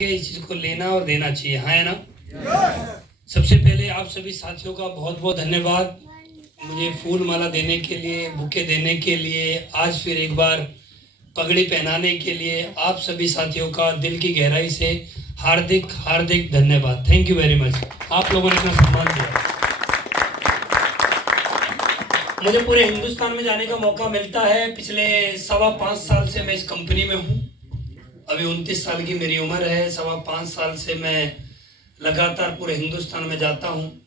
इस चीज को लेना और देना चाहिए, हाँ है ना। सबसे पहले आप सभी साथियों का बहुत बहुत धन्यवाद मुझे फूल माला देने के लिए, बुके देने के लिए, आज फिर एक बार पगड़ी पहनाने के लिए आप सभी साथियों का दिल की गहराई से हार्दिक हार्दिक धन्यवाद। Thank you very much. आप लोगों ने इतना सम्मान दिया। मुझे पूरे हिंदुस्तान में जाने का मौका मिलता है। पिछले 5.25 साल से मैं इस कंपनी में हूँ। अभी 29 साल की मेरी उम्र है। 5.25 साल से मैं लगातार पूरे हिंदुस्तान में जाता हूँ।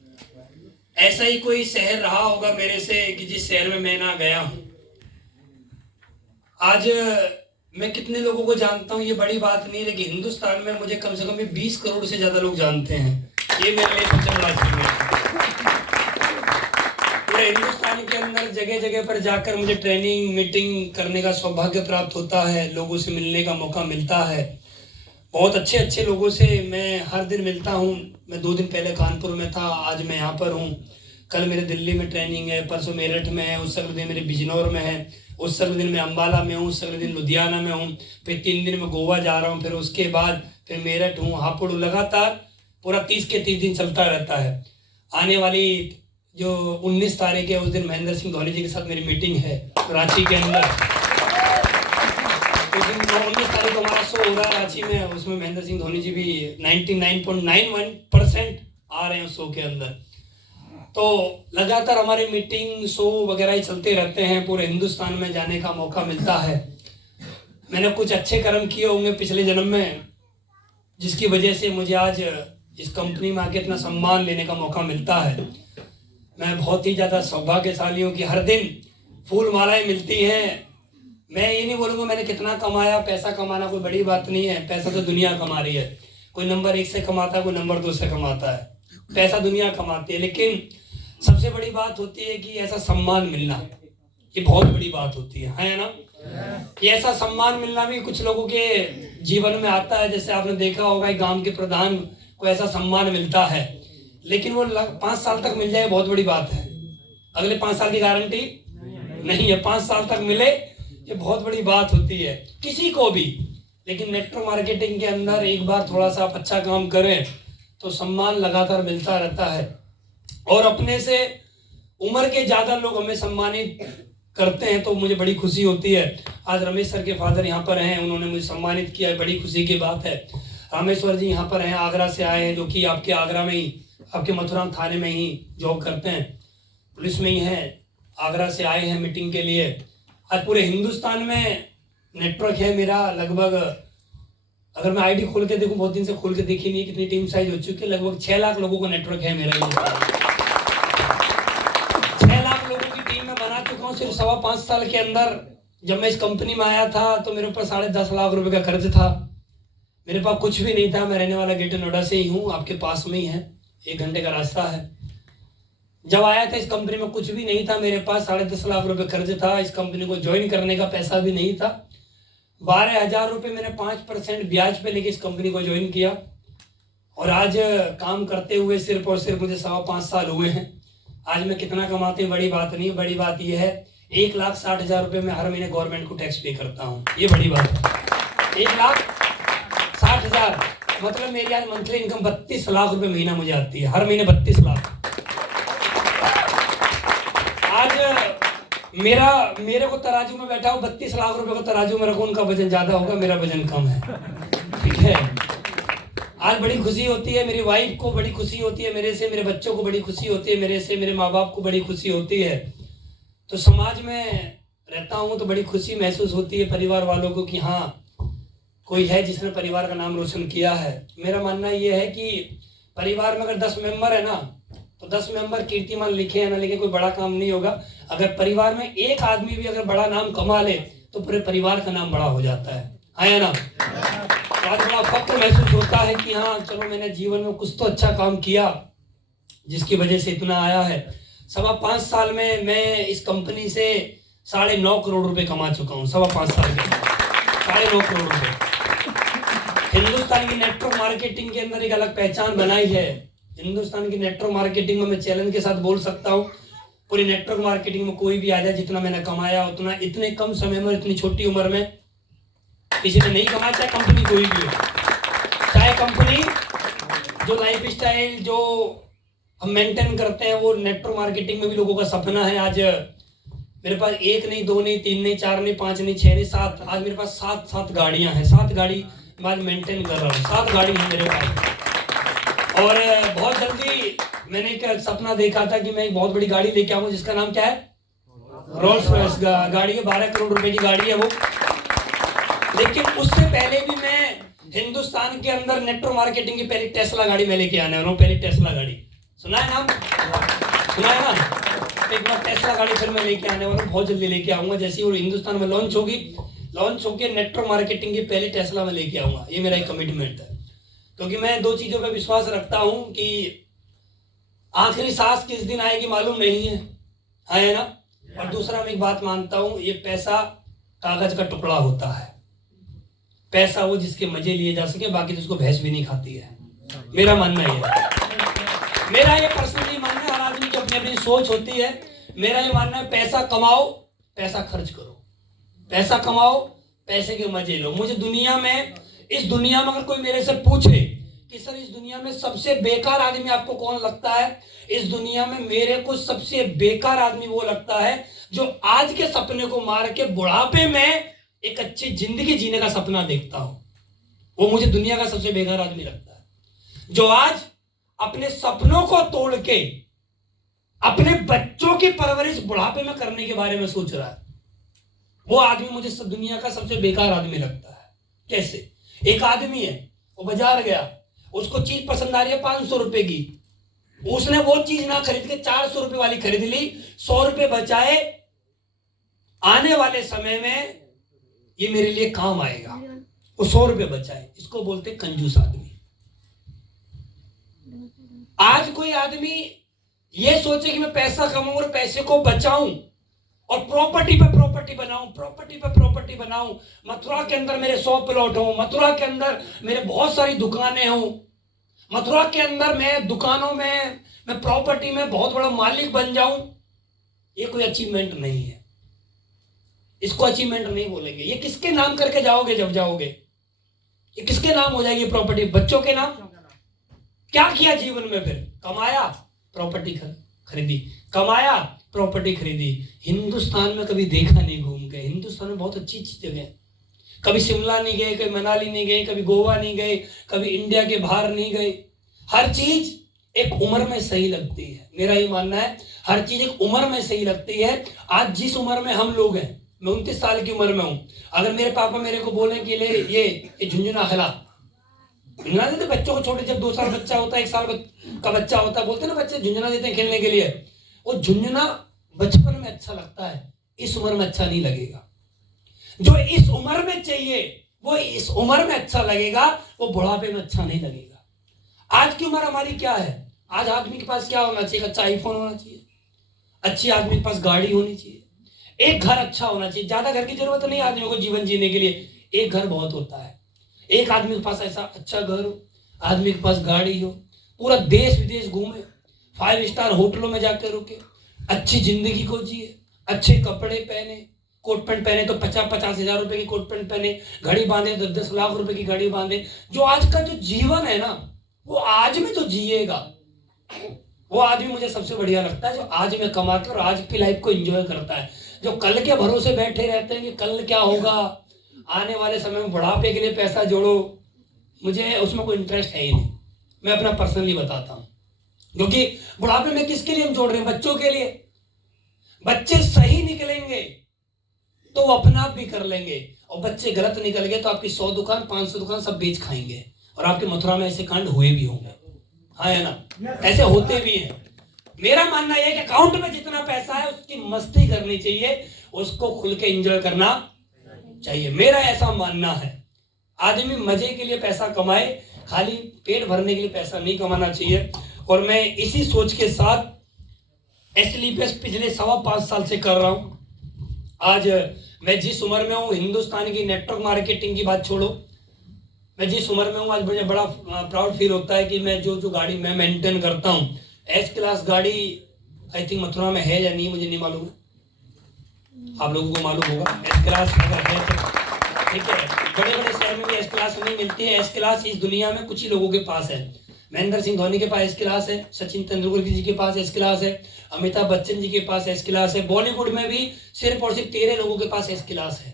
ऐसा ही कोई शहर रहा होगा मेरे से कि जिस शहर में मैं ना गया हूँ। आज मैं कितने लोगों को जानता हूँ ये बड़ी बात नहीं है, लेकिन हिंदुस्तान में मुझे कम से कम 20 करोड़ से ज़्यादा लोग जानते हैं। ये मेरे लिए सबसे बड़ा अचीवमेंट है। पूरे हिंदुस्तान के अंदर जगह जगह पर जाकर मुझे ट्रेनिंग मीटिंग करने का सौभाग्य प्राप्त होता है, लोगों से मिलने का मौका मिलता है। बहुत अच्छे अच्छे लोगों से मैं हर दिन मिलता हूँ। मैं 2 दिन पहले कानपुर में था, आज मैं यहाँ पर हूँ। कल मेरे दिल्ली में ट्रेनिंग है, परसों मेरठ में है, उस अगले दिन मेरे बिजनौर में है, उस अगले दिन मैं अम्बाला में हूँ, उस अगले दिन लुधियाना में हूँ, फिर 3 दिन में गोवा जा रहा हूँ, फिर उसके बाद फिर मेरठ हूँ, हापुड़। लगातार पूरा 30 के 30 दिन चलता रहता है। आने वाली जो 19 तारीख है उस दिन महेंद्र सिंह धोनी जी के साथ मेरी मीटिंग है रांची के अंदर। उस दिन 19 तारीख को हमारा शो हो रहा है रांची में, उसमें महेंद्र सिंह धोनी जी भी 99.91% आ रहे हैं उस शो के अंदर। तो लगातार हमारी मीटिंग शो वगैरह ही चलते रहते हैं। पूरे हिंदुस्तान में जाने का मौका मिलता है। मैंने कुछ अच्छे कर्म किए होंगे पिछले जन्म में, जिसकी वजह से मुझे आज इस कंपनी में आके इतना सम्मान लेने का मौका मिलता है। मैं बहुत ही ज़्यादा सौभाग्यशाली हूँ कि हर दिन फूल मालाएं मिलती हैं। मैं ये नहीं बोलूँगा मैंने कितना कमाया। पैसा कमाना कोई बड़ी बात नहीं है, पैसा तो दुनिया कमा रही है। कोई नंबर 1 से कमाता है, कोई नंबर 2 से कमाता है, पैसा दुनिया कमाती है। लेकिन सबसे बड़ी बात होती है कि ऐसा सम्मान मिलना, ये बहुत बड़ी बात होती है ना। ये ऐसा सम्मान मिलना भी कुछ लोगों के जीवन में आता है। जैसे आपने देखा होगा एक गांव के प्रधान को ऐसा सम्मान मिलता है, लेकिन वो 5 साल तक मिल जाए बहुत बड़ी बात है। अगले 5 साल की गारंटी नहीं है, 5 साल तक मिले ये बहुत बड़ी बात होती है किसी को भी। लेकिन नेटवर्क मार्केटिंग के अंदर एक बार थोड़ा सा आप अच्छा काम करें तो सम्मान लगातार मिलता रहता है। और अपने से उम्र के ज़्यादा लोग हमें सम्मानित करते हैं तो मुझे बड़ी खुशी होती है। आज रमेश सर के फादर यहाँ पर हैं, उन्होंने मुझे सम्मानित किया है, बड़ी खुशी की बात है। रामेश्वर जी यहाँ पर हैं, आगरा से आए हैं, जो कि आपके आगरा में ही, आपके मथुराम थाने में ही जॉब करते हैं, पुलिस में ही हैं। आगरा से आए हैं मीटिंग के लिए। आज पूरे हिंदुस्तान में नेटवर्क है मेरा लगभग, अगर मैं आईडी खोल के देखूं, बहुत दिन से खोल के देखी नहीं कितनी टीम साइज हो चुकी है, लगभग 6 लाख लोगों का नेटवर्क है मेरा। 6 लाख लोगों की टीम में बना चुका हूँ सिर्फ 5.25 साल के अंदर। जब मैं इस कंपनी में आया था तो मेरे ऊपर 10.5 लाख रुपए का कर्ज था। मेरे पास कुछ भी नहीं था। मैं रहने वाला ग्रेटर नोएडा से ही हूँ, आपके पास में ही है, 1 घंटे का रास्ता है। जब आया था इस कंपनी में कुछ भी नहीं था, मेरे पास 10.5 लाख रुपए कर्ज था। इस कंपनी को ज्वाइन करने का पैसा भी नहीं था। 12,000 रुपये मैंने 5% ब्याज पे लेके इस कंपनी को ज्वाइन किया। और आज काम करते हुए सिर्फ और सिर्फ मुझे 5.25 साल हुए हैं। आज मैं कितना कमाती हूँ बड़ी बात नहीं, बड़ी बात यह है 1,60,000 रुपये मैं हर महीने गवर्नमेंट को टैक्स पे करता हूँ। ये बड़ी बात है। 1,60,000 मतलब मेरी आज मंथली इनकम 32 लाख रुपये महीना मुझे आती है, हर महीने 32 लाख। आज मेरे को तराजू में बैठा हूँ, 32 लाख रुपए को तराजू में रखो, उनका वजन ज्यादा होगा, मेरा वजन कम है, ठीक है। आज बड़ी खुशी होती है, मेरी वाइफ को बड़ी खुशी होती है मेरे से, मेरे बच्चों को बड़ी खुशी होती है मेरे से, मेरे माँ बाप को बड़ी खुशी होती है। तो समाज में रहता हूँ तो बड़ी खुशी महसूस होती है परिवार वालों को कि हाँ कोई है जिसने परिवार का नाम रोशन किया है। मेरा मानना यह है कि परिवार में अगर 10 मेंबर है ना, तो 10 मेंबर कीर्तिमान लिखे या ना लिखे कोई बड़ा काम नहीं होगा। अगर परिवार में एक आदमी भी अगर बड़ा नाम कमा ले तो पूरे परिवार का नाम बड़ा हो जाता है ना। तो आज बड़ा फक्र महसूस होता है कि हाँ चलो मैंने जीवन में कुछ तो अच्छा काम किया जिसकी वजह से इतना आया है। 5.25 साल में मैं इस कंपनी से 9.5 करोड़ रुपए कमा चुका हूँ। 5.25 साल के 9.5 करोड़ रुपए। हिंदुस्तान की नेटवर्क मार्केटिंग के अंदर एक अलग पहचान बनाई है। हिंदुस्तान की नेटवर्क मार्केटिंग में मैं चैलेंज के साथ बोल सकता हूँ, पूरी नेटवर्क मार्केटिंग में कोई भी आ जाए जितना मैंने कमाया उतना इतने कम समय में, इतनी छोटी उम्र में किसी ने नहीं कमाया, चाहे कंपनी कोई भी हो, चाहे कंपनी, जो लाइफ स्टाइल जो हम मेंटेन करते हैं, वो नेटवर्क मार्केटिंग में भी लोगों का सपना है। आज मेरे पास 1 नहीं, 2 नहीं, 3 नहीं, 4 नहीं, 5 नहीं, 6 नहीं, 7, आज मेरे पास 7 गाड़ियां हैं। 7 गाड़ी मैं मेंटेन कर रहा हूँ। 7 गाड़ी है मेरे पास। और बहुत जल्दी मैंने एक सपना देखा था कि मैं एक बहुत बड़ी गाड़ी लेके आऊंगा, जिसका नाम क्या है, रोल्स रॉयस गाड़ी है। 12 करोड़ रुपए की गाड़ी है वो। लेकिन उससे पहले भी मैं हिंदुस्तान के अंदर नेटवर्क मार्केटिंग की पहली टेस्ला गाड़ी मैं लेके आने वाला हूँ। पहली टेस्ला गाड़ी, सुना है नाम, सुना है ना। एक बार टेस्ला गाड़ी फिर मैं लेके आने वाला हूँ, बहुत जल्दी लेके आऊंगा। जैसे वो हिंदुस्तान में लॉन्च होगी, लॉन्च होकर नेटवर्क मार्केटिंग की पहली टेस्ला में लेके आऊंगा। ये मेरा एक कमिटमेंट है, क्योंकि मैं 2 चीजों पर विश्वास रखता हूँ कि आखिरी सांस किस दिन आएगी मालूम नहीं है ना। और दूसरा मैं एक बात मानता हूँ, ये पैसा कागज का टुकड़ा होता है। पैसा वो जिसके मजे लिए जा सके, बाकी तो उसको भैंस भी नहीं खाती है। मेरा मानना ये है, मेरा ये पर्सनली मानना है। हर आदमी की अपनी अपनी सोच होती है। मेरा ये मानना है, पैसा कमाओ, पैसा खर्च करो, पैसा कमाओ, पैसे के मजे लो। मुझे दुनिया में, इस दुनिया में अगर कोई मेरे से पूछे कि सर इस दुनिया में सबसे बेकार आदमी आपको कौन लगता है, इस दुनिया में मेरे को सबसे बेकार आदमी वो लगता है जो आज के सपने को मार के बुढ़ापे में एक अच्छी जिंदगी जीने का सपना देखता हूं। वो मुझे दुनिया का सबसे बेकार आदमी लगता है। जो आज अपने सपनों को तोड़ के अपने बच्चों की परवरिश बुढ़ापे में करने के बारे में सोच रहा है, वो आदमी मुझे दुनिया का सबसे बेकार आदमी लगता है। कैसे? एक आदमी है, वो बाजार गया, उसको चीज पसंद आ रही है 500 रुपए की, उसने वो चीज ना खरीद के 400 रुपए वाली खरीद ली, 100 रुपए बचाए। आने वाले समय में ये मेरे लिए काम आएगा, वो 100 रुपए बचाए। इसको बोलते कंजूस आदमी। आज कोई आदमी ये सोचे कि मैं पैसा कमाऊं और पैसे को बचाऊं और प्रॉपर्टी पे प्रॉपर्टी बनाऊं, प्रॉपर्टी पे प्रॉपर्टी बनाऊं। मथुरा के अंदर मेरे 100 प्लॉट हो, मथुरा के अंदर मेरे बहुत सारी दुकानें हो, मथुरा के अंदर मैं दुकानों में, मैं प्रॉपर्टी में बहुत बड़ा मालिक बन जाऊं। ये कोई अचीवमेंट नहीं है, इसको अचीवमेंट नहीं बोलेंगे। ये किसके नाम करके जाओगे जब जाओगे? ये किसके नाम हो जाएगी प्रॉपर्टी? बच्चों के नाम। क्या किया जीवन में फिर? कमाया, प्रॉपर्टी खरीदी, कमाया, प्रॉपर्टी खरीदी। हिंदुस्तान में कभी देखा नहीं घूम के। हिंदुस्तान में बहुत अच्छी अच्छी जगह, कभी शिमला नहीं गए, कभी मनाली नहीं गए, कभी गोवा नहीं गए, कभी इंडिया के बाहर नहीं गए। हर चीज एक उम्र में सही लगती है। मेरा ये मानना है, हर चीज एक उम्र में सही लगती है। आज जिस उम्र में हम लोग हैं, मैं 29 साल की उम्र में हूं, अगर मेरे पापा मेरे को बोले कि ले ये झुंझुना हिला, झुंझुना देते बच्चों को, छोटे, जब 2 साल बच्चा होता है, 1 साल का बच्चा होता है, बोलते ना बच्चे झुंझुना देते हैं खेलने के लिए। वो झुंझुना बचपन में अच्छा लगता है, इस उम्र में अच्छा नहीं लगेगा। जो इस उम्र में चाहिए वो इस उम्र में अच्छा लगेगा, वो बुढ़ापे में अच्छा नहीं लगेगा। आज की उम्र हमारी क्या है? आज आदमी के पास क्या होना चाहिए? अच्छा आईफोन होना चाहिए, अच्छी आदमी के पास गाड़ी होनी चाहिए, एक घर अच्छा होना चाहिए। ज्यादा घर की जरूरत नहीं आदमी को जीवन जीने के लिए, एक घर बहुत होता है। एक आदमी के पास ऐसा अच्छा घर हो, आदमी के पास गाड़ी हो, पूरा देश विदेश घूमे, 5 स्टार होटलों में जाकर रुके, अच्छी जिंदगी को जिए, अच्छे कपड़े पहने, कोट पैंट पहने तो 50-50 हजार रुपए की कोट पैंट पहने, घड़ी बांधे 10-10 लाख रुपए की घड़ी बांधे। जो आज का जो जीवन है ना, वो आज में तो जिएगा, वो आदमी मुझे सबसे बढ़िया लगता है जो आज में कमाकर और आज की लाइफ को एंजॉय करता है। जो कल के भरोसे बैठे रहते हैं कि कल क्या होगा, आने वाले समय में बुढ़ापे के लिए पैसा जोड़ो, मुझे उसमें कोई इंटरेस्ट है ही नहीं। मैं अपना पर्सनली बताता हूं, क्योंकि बुढ़ापे में किसके लिए हम जोड़ रहे हैं? बच्चों के लिए। बच्चे सही निकलेंगे तो वो अपना आप भी कर लेंगे, और बच्चे गलत निकल गए तो आपकी 100 दुकान 500 दुकान सब बेच खाएंगे। और आपके मथुरा में ऐसे कांड हुए भी होंगे, हाँ है ना, ऐसे होते भी हैं। मेरा मानना यह है कि अकाउंट में जितना पैसा है उसकी मस्ती करनी चाहिए, उसको खुल के एंजॉय करना चाहिए। मेरा ऐसा मानना है। आदमी मजे के लिए पैसा कमाए, खाली पेट भरने के लिए पैसा नहीं कमाना चाहिए। और मैं इसी सोच के साथ एसलीपीएस पिछले 5.25 साल से कर रहा हूं। आज मैं जिस उम्र में हूं, हिंदुस्तान की नेटवर्क मार्केटिंग की बात छोड़ो, मैं जिस उम्र में हूं, आज मुझे बड़ा प्राउड फील होता है कि मैं जो गाड़ी मैं मेंटेन करता हूं, एस क्लास गाड़ी आई थिंक मथुरा में है या नहीं मुझे नहीं मालूम है, आप लोगों को मालूम होगा। एस क्लास अगर है ठीक है, बड़े बड़े शहर में भी एस क्लास नहीं मिलती है। एस क्लास इस दुनिया में कुछ ही लोगों के पास है। महेंद्र सिंह धोनी के पास एस क्लास है, सचिन तेंदुलकर जी के पास एस क्लास है, अमिताभ बच्चन जी के पास एस क्लास है। बॉलीवुड में भी सिर्फ और सिर्फ 13 लोगों के पास एस क्लास है।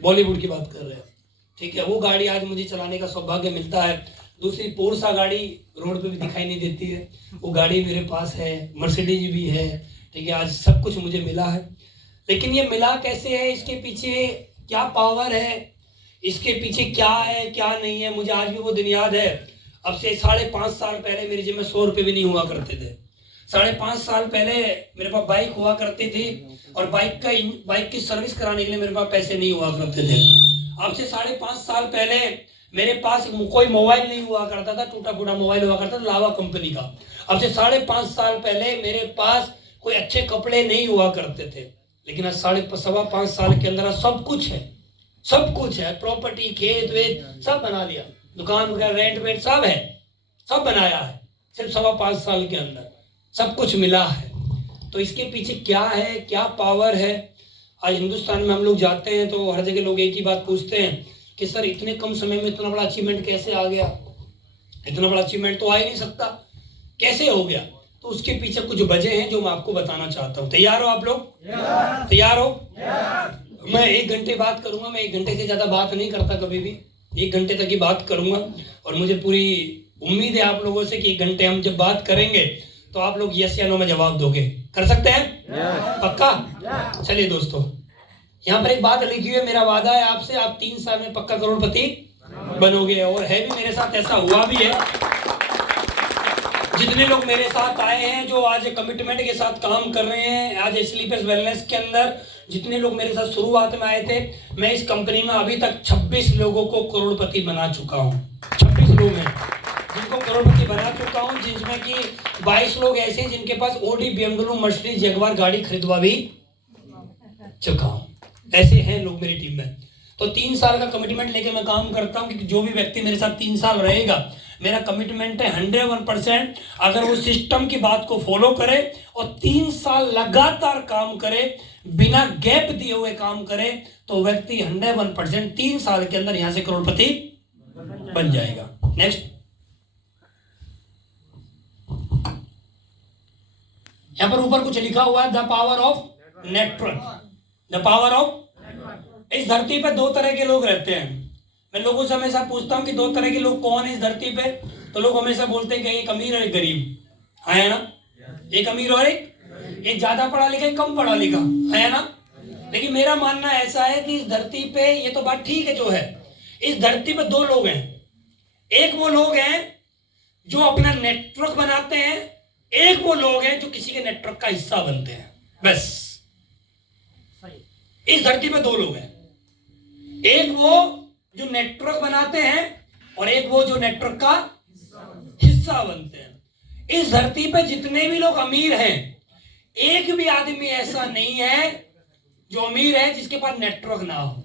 बॉलीवुड की बात कर रहे हैं, ठीक है। वो गाड़ी आज मुझे चलाने का सौभाग्य मिलता है। दूसरी पोरसा गाड़ी रोड पे भी दिखाई नहीं देती है, वो गाड़ी मेरे पास है। मर्सिडीज भी है, ठीक है। आज सब कुछ मुझे मिला है, लेकिन ये मिला कैसे है, इसके पीछे क्या पावर है, इसके पीछे क्या है क्या नहीं है, मुझे आज भी वो दिन याद है। अब से 5.5 साल पहले मेरी जेब में 100 रुपये भी नहीं हुआ करते थे। 5.5 साल पहले मेरे पास बाइक हुआ करती थी, और बाइक की सर्विस कराने के लिए मेरे पास पैसे नहीं हुआ करते थे। अब से 5.5 साल पहले मेरे पास कोई मोबाइल नहीं हुआ करता था, टूटा फूटा मोबाइल हुआ करता था लावा कंपनी का। अब से 5.5 साल पहले मेरे पास कोई अच्छे कपड़े नहीं हुआ करते थे, लेकिन आज 5.25 साल के अंदर सब कुछ है। सब कुछ है, प्रॉपर्टी, खेत वेत सब बना लिया, दुकान वगैरह, रेंट वेंट सब है, सब बनाया है। सिर्फ 5.25 साल के अंदर सब कुछ मिला है। तो इसके पीछे क्या है, क्या पावर है। आज हिंदुस्तान में हम लोग जाते हैं तो हर जगह लोग एक ही बात पूछते हैं कि सर इतने कम समय में इतना बड़ा अचीवमेंट कैसे आ गया। इतना बड़ा अचीवमेंट तो आ ही नहीं सकता, कैसे हो गया। तो उसके पीछे कुछ वजह हैं जो मैं आपको बताना चाहता हूँ। तैयार हो आप लोग? तैयार हो? मैं 1 घंटे बात करूंगा। मैं 1 घंटे से ज्यादा बात नहीं करता कभी भी, 1 घंटे तक ही बात करूंगा। और मुझे पूरी उम्मीद है आप लोगों से कि 1 घंटे हम जब बात करेंगे तो आप लोग यस या नो में जवाब दोगे। कर सकते हैं? पक्का? चलिए दोस्तों, यहाँ पर एक बात लिखी हुई है, मेरा वादा है आपसे, आप 3 साल में पक्का करोड़पति बनोगे। और है भी, मेरे साथ ऐसा हुआ भी है। जितने लोग मेरे साथ आए हैं, जो आज कमिटमेंट के साथ काम कर रहे हैं, आज स्लीपर्स वेलनेस के अंदर जितने लोग मेरे साथ शुरुआत में आए थे, मैं इस कंपनी में अभी तक 26 लोगों को करोड़पति बना चुका हूँ। 26 लोग हैं जिनको करोड़पति बना चुका हूँ, जिसमें कि 22 लोग ऐसे हैं जिनके पास ओडी, BMW, मर्सिडीज, जगुआर गाड़ी खरीदवा भी चुका हूँ। ऐसे हैं लोग मेरी टीम में। तो 3 साल का कमिटमेंट लेके मैं काम करता हूँ कि जो भी व्यक्ति मेरे साथ 3 साल रहेगा, मेरा कमिटमेंट है 101%, अगर वो सिस्टम की बात को फॉलो करे और 3 साल लगातार काम करे, बिना गैप दिए हुए काम करे, तो व्यक्ति 101% 3 साल के अंदर यहां से करोड़पति बन जाएगा। नेक्स्ट, यहां पर ऊपर कुछ लिखा हुआ है, the power of network. The power of, इस धरती पर 2 तरह के लोग रहते हैं। मैं लोगों से हमेशा पूछता हूं कि 2 तरह के लोग कौन है इस धरती पे, तो लोग हमेशा बोलते हैं कि एक अमीर और एक गरीब, है ना। एक अमीर और एक ज्यादा पढ़ा लिखा, एक कम पढ़ा लिखा, है ना। लेकिन मेरा मानना ऐसा है कि इस धरती पे, ये तो बात ठीक है जो है, इस धरती पे 2 लोग हैं। एक वो लोग हैं जो अपना नेटवर्क बनाते हैं, एक वो लोग हैं जो किसी के नेटवर्क का हिस्सा बनते हैं। बस इस धरती पे 2 लोग हैं, एक वो जो नेटवर्क बनाते हैं और एक वो जो नेटवर्क का हिस्सा बनते हैं। इस धरती पे जितने भी लोग अमीर हैं, एक भी आदमी ऐसा नहीं है जो अमीर है जिसके पास नेटवर्क ना हो।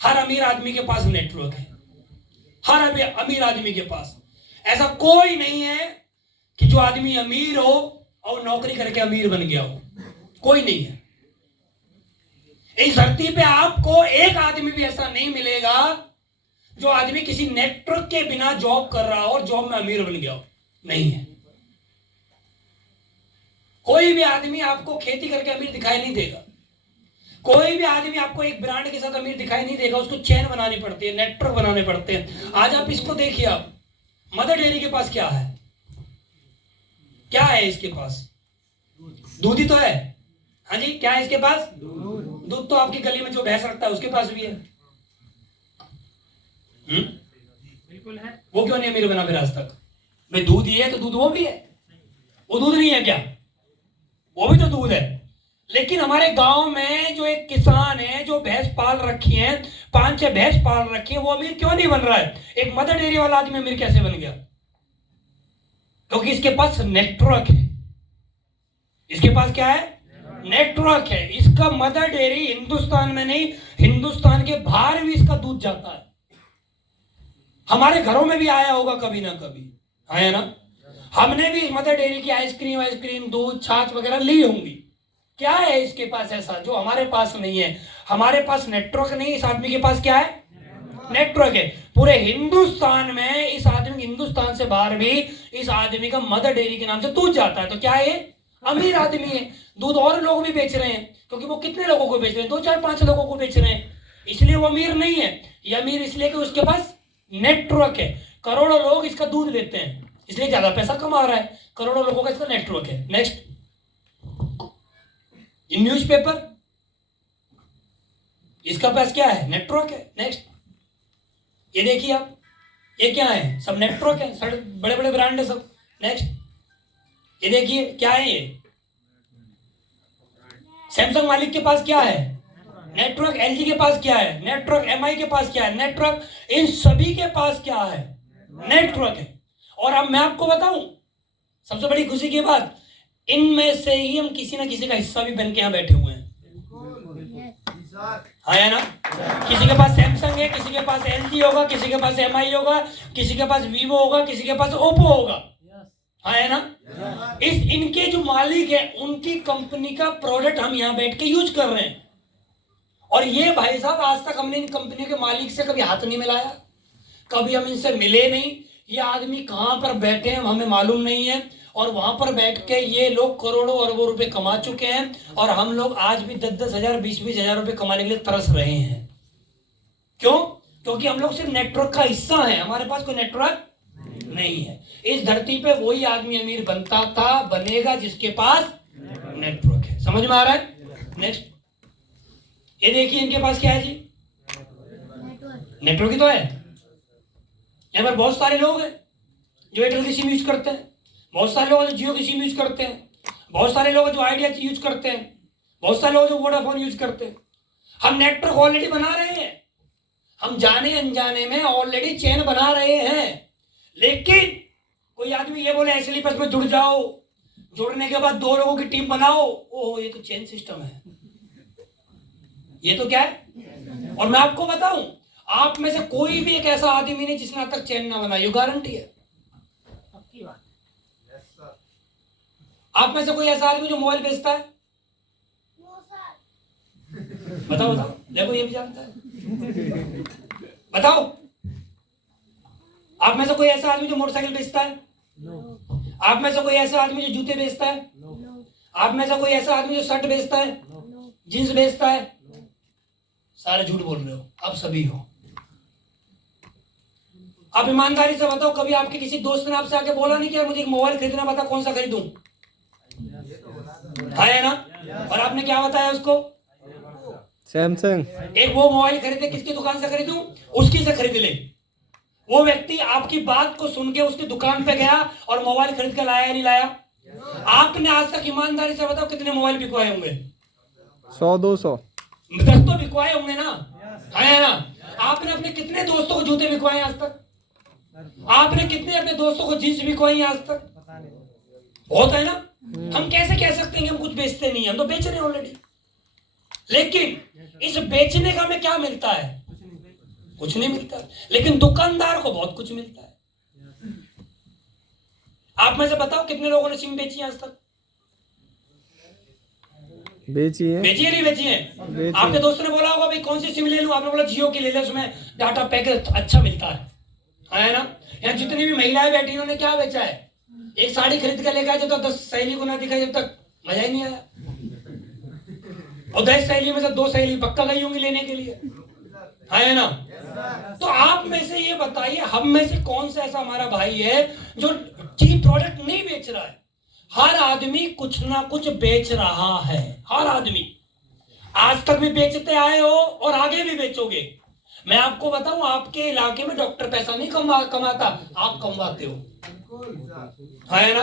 हर अमीर आदमी के पास नेटवर्क है, हर अमीर आदमी के पास। ऐसा कोई नहीं है कि जो आदमी अमीर हो और नौकरी करके अमीर बन गया हो, कोई नहीं है। इस धरती पे आपको एक आदमी भी ऐसा नहीं मिलेगा जो आदमी किसी नेटवर्क के बिना जॉब कर रहा हो और जॉब में अमीर बन गया हो, नहीं है। कोई भी आदमी आपको खेती करके अमीर दिखाई नहीं देगा, कोई भी आदमी आपको एक ब्रांड के साथ अमीर दिखाई नहीं देगा। उसको चेन बनानी पड़ती है, नेटवर्क बनाने पड़ते हैं। आज आप इसको देखिए, आप मदर डेयरी के पास क्या है, क्या है इसके पास? दूध ही तो है। हाँ जी, क्या है इसके पास? दूध तो आपकी गली में जो भैंस रखता है उसके पास भी है। बिल्कुल है। वो क्यों नहीं अमीर बना फिर आज तक? भाई दूध ही है तो दूध वो भी है, वो दूध नहीं है क्या? वो भी तो दूध है। लेकिन हमारे गांव में जो एक किसान है जो भैंस पाल रखी है, 5-6 भैंस पाल रखी है, वो अमीर क्यों नहीं बन रहा है? एक मदर डेयरी वाला आदमी अमीर कैसे बन गया? क्योंकि इसके पास नेटवर्क है। इसके पास क्या है? नेटवर्क है। इसका मदर डेयरी हिंदुस्तान में नहीं, हिंदुस्तान के बाहर भी इसका दूध जाता है। हमारे घरों में भी आया होगा कभी ना कभी, आया ना। हमने भी मदर डेयरी की आइसक्रीम, दूध, छाछ वगैरह ली होंगी, क्या है इसके पास ऐसा जो हमारे पास नहीं है? हमारे पास नेटवर्क नहीं, इस आदमी के पास क्या है? नेटवर्क है। पूरे हिंदुस्तान में इस आदमी, हिंदुस्तान से बाहर भी इस आदमी का मदर डेयरी के नाम से दूध जाता है। तो क्या है? अमीर आदमी है। दूध और लोग भी बेच रहे हैं, क्योंकि वो कितने लोगों को बेच रहे हैं? 2 4 5 लोगों को बेच रहे हैं। इसलिए वो अमीर नहीं है। ये अमीर इसलिए कि उसके पास नेटवर्क है। करोड़ों लोग इसका दूध लेते हैं, इसलिए ज्यादा पैसा कमा रहा है। करोड़ों लोगों का इसका नेटवर्क है। नेक्स्ट, न्यूज़पेपर, इसका पास क्या है? नेटवर्क है। नेक्स्ट, ये देखिए आप, ये क्या है? सब नेटवर्क है, सब बड़े बड़े ब्रांड है सब। नेक्स्ट, ये देखिए क्या है? ये सैमसंग मालिक के पास क्या है? नेटवर्क। एलजी के पास क्या है? नेटवर्क। एमआई के पास क्या है? नेटवर्क। इन सभी के पास क्या है? नेटवर्क है। और अब मैं आपको बताऊं सबसे बड़ी खुशी की बात, इनमें से ही हम किसी ना किसी का हिस्सा भी बन के यहां बैठे हुए हैं। हाँ है ना? किसी के पास सैमसंग है, किसी के पास एलजी होगा, किसी के पास एमआई होगा, किसी के पास वीवो होगा, किसी के पास ओप्पो होगा। हाँ है ना? इनके जो मालिक है उनकी कंपनी का प्रोडक्ट हम यहां बैठ के यूज कर रहे हैं। और ये भाई साहब, आज तक हमने इन कंपनी के मालिक से कभी हाथ नहीं मिलाया, कभी हम इनसे मिले नहीं। ये आदमी कहां पर बैठे हैं हमें मालूम नहीं है, और वहां पर बैठ के ये लोग करोड़ों अरबों रुपए कमा चुके हैं, और हम लोग आज भी 10 10 हजार 20 20 हजार रुपए कमाने के लिए तरस रहे हैं। क्यों? क्योंकि हम लोग सिर्फ नेटवर्क का हिस्सा है, हमारे पास कोई नेटवर्क नहीं है। इस धरती पे वही आदमी अमीर बनता था, बनेगा जिसके पास नेटवर्क है। समझ में आ रहा है? नेक्स्ट, ये देखिए इनके पास क्या है जी? नेटवर्क ही तो है। यहां पर बहुत सारे लोग हैं जो एयरटेल की सिम यूज करते हैं, बहुत सारे लोग जो जियो की सिम यूज करते हैं, बहुत सारे लोग जो आइडिया यूज करते हैं, बहुत सारे लोग जो वोडाफोन यूज करते हैं। हम नेटवर्क ऑलरेडी बना रहे हैं, हम जाने अनजाने में ऑलरेडी चेन बना रहे हैं। लेकिन कोई आदमी ये बोले ऐसे बस में जुड़ जाओ, जुड़ने के बाद 2 लोगों की टीम बनाओ, ओह ये तो चेन सिस्टम है, ये तो क्या है? और मैं आपको बताऊं, आप में से कोई भी एक ऐसा आदमी नहीं जिसने आज तक चेन ना बनाई, गारंटी है। आप में से कोई ऐसा आदमी जो मोबाइल बेचता है? बताओ बताओ, देखो ये भी जानता है, बताओ। आप में से कोई ऐसा आदमी जो मोटरसाइकिल बेचता है? आप में से कोई ऐसा आदमी जो जूते बेचता है? आप में से कोई ऐसा आदमी जो शर्ट बेचता है, जींस बेचता है? सारे झूठ बोल रहे हो, आप सभी हो। आप ईमानदारी से बताओ, कभी आपके किसी दोस्त ने आपसे आके बोला नहीं कि मुझे एक मोबाइल खरीदना, बता कौन सा खरीदूं? है ना? और आपने क्या बताया उसको? सैमसंग। एक वो मोबाइल खरीदे, किसकी दुकान से खरीदूं? उसकी से खरीद ले। वो व्यक्ति आपकी बात को सुन के उसकी दुकान पे गया और मोबाइल खरीद के लाया या नहीं लाया? आपने आज तक ईमानदारी से बताओ कितने मोबाइल बिकवाए होंगे? 100 200 10 तो बिकवाए होंगे ना? है ना? आपने अपने कितने दोस्तों को जूते बिकवाए आज तक? आपने कितने अपने दोस्तों को जींस बिकवाई आज तक? बहुत है ना? हम कैसे कह सकते हैं कि हम कुछ बेचते नहीं, हम तो बेच रहे हैं ऑलरेडी। लेकिन इस बेचने का हमें क्या मिलता है? कुछ नहीं मिलता। लेकिन दुकानदार को बहुत कुछ मिलता है। आप में से बताओ कितने लोगों ने सिम बेची आज तक? बेची है। बेची है नहीं बेची है? आपके दोस्त ने बोला होगा भाई कौन सी सिम ले लूं, आपने बोला जियो की ले ले, उसमें डाटा पैकेज अच्छा मिलता है ना? यहाँ जितनी भी महिलाएं बैठी उन्होंने क्या बेचा है? एक साड़ी खरीद कर लेकर जब तक 10 सहेली को ना दिखाई जब तक मजा ही नहीं आया, और 10 सहेली में से 2 सहेली पक्का गई होंगी लेने के लिए, है ना? तो आप में से ये बताइए, हम में से कौन सा ऐसा हमारा भाई है जो चीप प्रोडक्ट नहीं बेच रहा है? हर आदमी कुछ ना कुछ बेच रहा है, हर आदमी। आज तक भी बेचते आए हो और आगे भी बेचोगे। मैं आपको बताऊं, आपके इलाके में डॉक्टर पैसा नहीं कमाता, आप कमाते हो, है ना?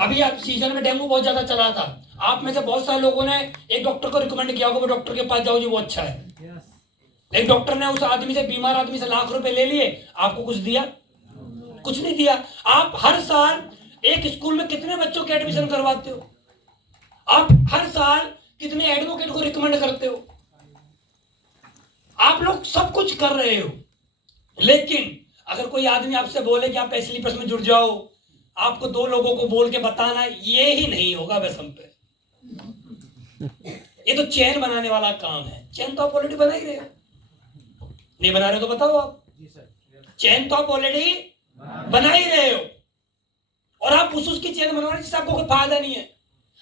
अभी आप सीजन में डेंगू बहुत ज्यादा चला था, आप में से बहुत सारे लोगों ने एक डॉक्टर को रिकमेंड किया होगा, वो डॉक्टर के पास जाओ जी वो अच्छा है। एक डॉक्टर ने उस आदमी से, बीमार आदमी से लाख रुपए ले लिए, आपको कुछ दिया? कुछ नहीं दिया। आप हर साल एक स्कूल में कितने बच्चों के एडमिशन करवाते हो? आप हर साल कितने एडवोकेट को रिकमेंड करते हो? आप लोग सब कुछ कर रहे हो। लेकिन अगर कोई आदमी आपसे बोले कि आप पैसे प्लस में जुड़ जाओ, आपको 2 लोगों को बोल के बताना, ये ही नहीं होगा बस हम पे। ये तो चैन बनाने वाला काम है। चैन तो आप ऑलरेडी बना ही रहे हो, नहीं बना रहे हो तो बताओ आप। चैन तो आप ऑलरेडी बना ही रहे हो, और आप उसकी चैन बनवाने से आपको कोई फायदा नहीं है।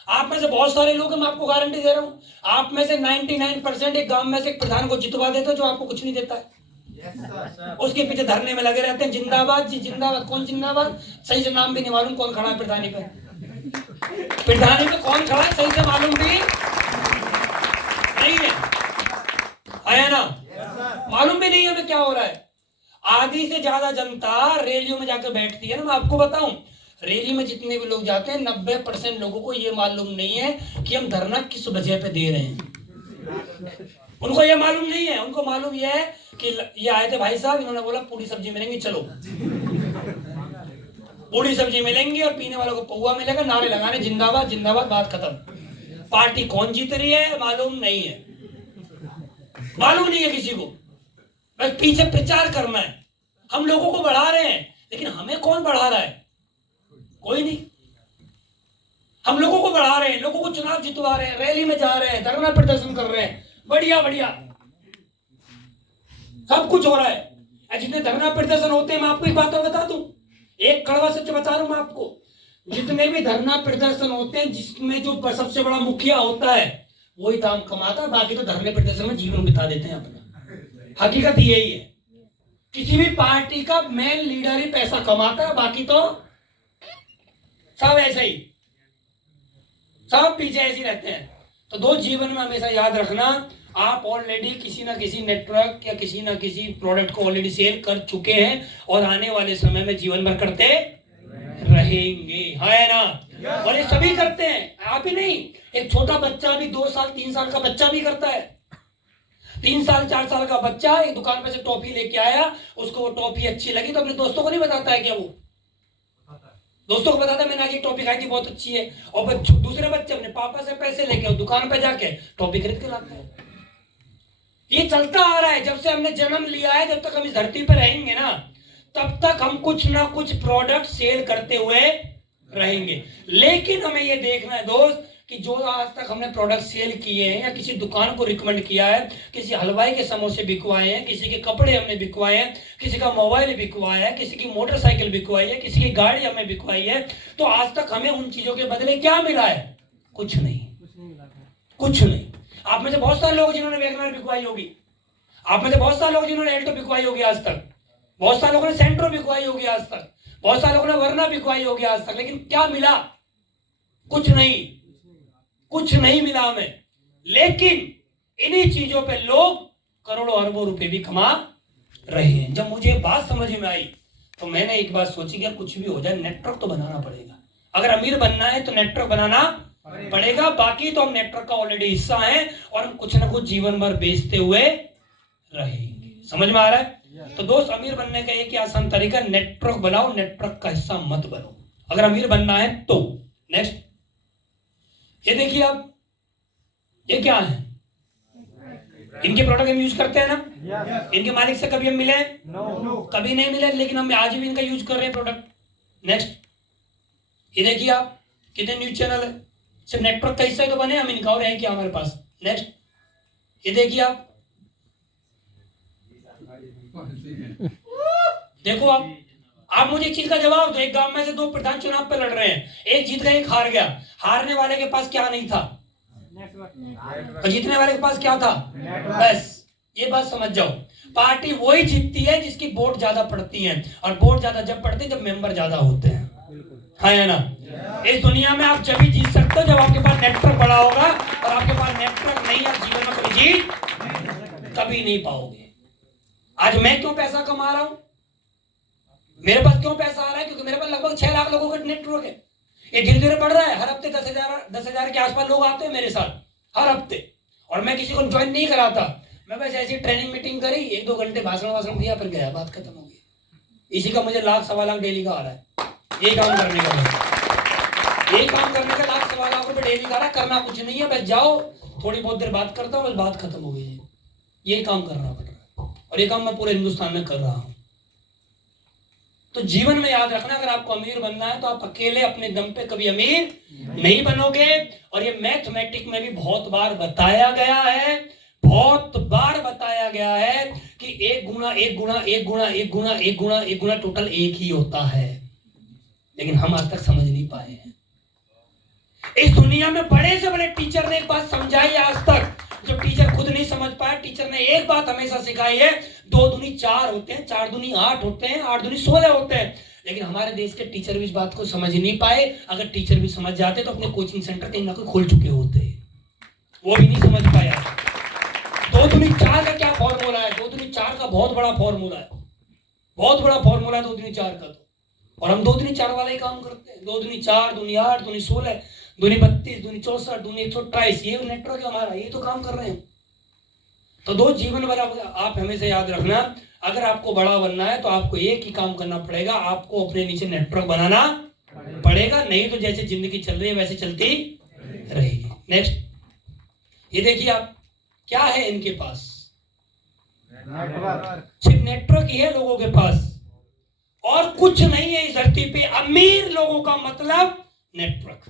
आप में से बहुत सारे लोग हैं, मैं आपको गारंटी दे रहा हूं, आप में से 99% एक गांव में से एक प्रधान को जितवा देते हो जो आपको कुछ नहीं देता है। उसके पीछे धरने में लगे रहते हैं, जिंदाबाद जी जिंदाबाद। कौन जिंदाबाद? सही से नाम भी नहीं मालूम कौन खड़ा है प्रधानी पे। प्रधानी पे कौन खड़ा है सही से मालूम भी नहीं है ना? मालूम भी नहीं है हमें क्या हो रहा है। आधी से ज्यादा जनता रैलियों में जाकर बैठती है ना। मैं आपको बताऊं, रैली में जितने भी लोग जाते हैं 90% लोगों को ये मालूम नहीं है कि हम धरना किस वजह पे दे रहे हैं। उनको ये मालूम नहीं है। उनको मालूम ये है कि ये आए थे भाई साहब, इन्होंने बोला पूरी सब्जी मिलेंगी, चलो पूरी सब्जी मिलेंगी और पीने वालों को पौवा मिलेगा, नारे लगाने जिंदाबाद जिंदाबाद, बात खत्म। पार्टी कौन जीत रही है मालूम नहीं है, मालूम नहीं है किसी को। बस पीछे प्रचार करना है। हम लोगों को बढ़ा रहे हैं, लेकिन हमें कौन बढ़ा रहा है? कोई नहीं। हम लोगों को बढ़ा रहे हैं, लोगों को चुनाव जितवा रहे हैं, रैली में जा रहे हैं, धरना प्रदर्शन कर रहे हैं, बढ़िया बढ़िया सब कुछ हो रहा है। जितने धरना प्रदर्शन होते हैं, मैं आपको एक बात और बता दूं, एक कड़वा सच बता रहा हूं मैं आपको, जितने भी धरना प्रदर्शन होते हैं जिसमें जो सबसे बड़ा मुखिया होता है वही दाम कमाता है, बाकी तो धरने प्रदर्शन में जीवन बिता देते हैं अपना। हकीकत यही है। किसी भी पार्टी का मेन लीडर ही पैसा कमाता है, बाकी तो सब ऐसे ही, सब पीछे ऐसे ही रहते हैं। तो दो जीवन में हमेशा याद रखना, आप ऑलरेडी किसी ना किसी नेटवर्क या किसी ना किसी प्रोडक्ट को ऑलरेडी सेल कर चुके हैं और आने वाले समय में जीवन भर करते रहेंगे, है ना? और ये सभी करते हैं, आप ही नहीं। एक छोटा बच्चा भी 2 साल 3 साल का बच्चा भी करता है। 3 साल 4 साल का बच्चा एक दुकान पे से टॉफी लेके आया, उसको वो टॉफी अच्छी लगी तो अपने दोस्तों को नहीं बताता है क्या? वो दोस्तों को बताता है मैंने आज एक टॉफी खाई थी बहुत अच्छी है। और दूसरे बच्चे अपने पापा से पैसे लेके दुकान पे जाके टॉफी खरीद के लाते हैं। ये चलता आ रहा है जब से हमने जन्म लिया है। जब तक हम इस धरती पर रहेंगे ना, तब तक हम कुछ ना कुछ प्रोडक्ट सेल करते हुए रहेंगे। लेकिन हमें ये देखना है दोस्त कि जो आज तक हमने प्रोडक्ट सेल किए हैं या किसी दुकान को रिकमेंड किया है, किसी हलवाई के समोसे बिकवाए हैं, किसी के कपड़े हमने बिकवाए हैं, किसी का मोबाइल बिकवाया है, किसी की मोटरसाइकिल बिकवाई है, किसी की गाड़ी हमने बिकवाई है, तो आज तक हमें उन चीजों के बदले क्या मिला है? कुछ नहीं, कुछ नहीं। आप में से बहुत सारे लोग जिन्होंने वैगनर बिकवाई होगी, आप में से बहुत सारे लोग जिन्होंने एल्टो बिकवाई होगी आज तक, बहुत सारे लोगों ने सेंट्रो बिकवाई होगी आज तक, बहुत सारे लोगों ने वर्ना बिकवाई होगी आज तक, लेकिन क्या मिला? कुछ नहीं, कुछ नहीं मिला हमें। लेकिन इन्हीं चीजों पे लोग करोड़ों अरबों रुपए भी कमा रहे हैं। जब मुझे बात समझ में आई तो मैंने एक बात सोची कि कुछ भी हो जाए नेटवर्क तो बनाना पड़ेगा। अगर अमीर बनना है तो नेटवर्क बनाना पड़ेगा, बाकी तो हम नेटवर्क का ऑलरेडी हिस्सा हैं और हम कुछ ना कुछ जीवन भर बेचते हुए रहेंगे। समझ में आ रहा है? तो दोस्त, अमीर बनने का एक आसान तरीका, नेटवर्क बनाओ, नेटवर्क का हिस्सा मत बनो अगर अमीर बनना है तो। नेक्स्ट, ये देखिए आप, ये क्या है? इनके प्रोडक्ट हम यूज करते हैं ना? इनके मालिक से कभी हम मिले? कभी नहीं मिले, लेकिन हम आज भी इनका यूज कर रहे हैं प्रोडक्ट। नेक्स्ट, ये देखिए आप, कितने न्यूज चैनल है, सिर्फ नेटवर्क का हिस्सा तो बने हम इनका, और है क्या हमारे पास? नेक्स्ट, ये देखिए आप, देखो आप मुझे एक चीज का जवाब दो। एक गांव में से 2 प्रधान चुनाव पे लड़ रहे हैं, एक जीत गया एक हार गया। हारने वाले के पास क्या नहीं था? और जीतने वाले के पास क्या था? बस ये बात समझ जाओ। पार्टी वही जीतती है जिसकी वोट ज्यादा पड़ती है, और वोट ज्यादा जब पड़ते हैं जब मेंबर ज्यादा होते हैं, है ना? इस दुनिया में आप जब भी जीत सकते हो जब आपके पास नेटवर्क बड़ा होगा, और आपके पास नेटवर्क नहीं, आप जीवन में कभी जीत कभी नहीं पाओगे। आज मैं क्यों पैसा कमा रहा हूं? मेरे पास क्यों पैसा आ रहा है? क्योंकि मेरे पास लगभग 6 लाख लोगों का नेटवर्क है। ये धीरे धीरे बढ़ रहा है। हर हफ्ते 10,000 के आसपास लोग आते हैं मेरे साथ हर हफ्ते, और मैं किसी को ज्वाइन नहीं कराता। मैं बस ऐसी ट्रेनिंग मीटिंग करी, 1-2 घंटे भाषण दिया, फिर गया, बात खत्म हो गई। इसी का मुझे 1,00,000-1.25 लाख डेली का आ रहा है। ये काम करने का, ये काम करने का 1,00,000-1.25 लाख रुपए डेली का आ रहा है। करना कुछ नहीं है, बस जाओ, थोड़ी बहुत देर बात करता हूँ, बस बात खत्म हो गई है। ये काम करना पड़ रहा है, और ये काम मैं पूरे हिंदुस्तान में कर रहा हूँ। तो जीवन में याद रखना, अगर आपको अमीर बनना है तो आप अकेले अपने दम पे कभी अमीर नहीं बनोगे। और ये मैथमेटिक में भी बहुत बार बताया गया है, बहुत बार बताया गया है कि 1 गुणा 1 गुणा 1 गुणा 1 गुणा 1 गुणा 1 गुणा टोटल 1 ही होता है, लेकिन हम आज तक समझ नहीं पाए हैं। इस दुनिया में बड़े से बड़े टीचर ने एक बात समझाई आज तक, जो टीचर खुद नहीं समझ पाया। टीचर ने एक बात हमेशा सिखाई है, 2 दूनी 4 होते हैं, 4 दूनी 8 होते हैं, 8 दूनी 16 होते हैं। लेकिन हमारे देश के टीचर भी इस बात को समझ नहीं पाए। अगर टीचर भी समझ जाते तो अपने कोचिंग सेंटर कहीं ना कहीं खोल चुके होते, वो भी नहीं समझ पाया। 2 दूनी 4 का क्या फॉर्मूला है? 2 दूनी 4 का बहुत बड़ा फॉर्मूला है, बहुत बड़ा फॉर्मूला है 2 दूनी 4 का। और हम 2 दूनी 4 वाला ही काम करते हैं। 2 दूनी 4, दूनी 8, दूनी 16, दूनी 32, दूनी 64, दूनी 128, ये नेटवर्क है हमारा, ये तो काम कर रहे हैं। तो 2 जीवन भर आप हमेशा याद रखना, अगर आपको बड़ा बनना है तो आपको एक ही काम करना पड़ेगा, आपको अपने नीचे नेटवर्क बनाना पड़ेगा, नहीं तो जैसे जिंदगी चल रही है वैसे चलती रहेगी। नेक्स्ट, ये देखिए आप, क्या है इनके पास? सिर्फ नेटवर्क ही है लोगों के पास, और कुछ नहीं है इस धरती पे। अमीर लोगों का मतलब नेटवर्क।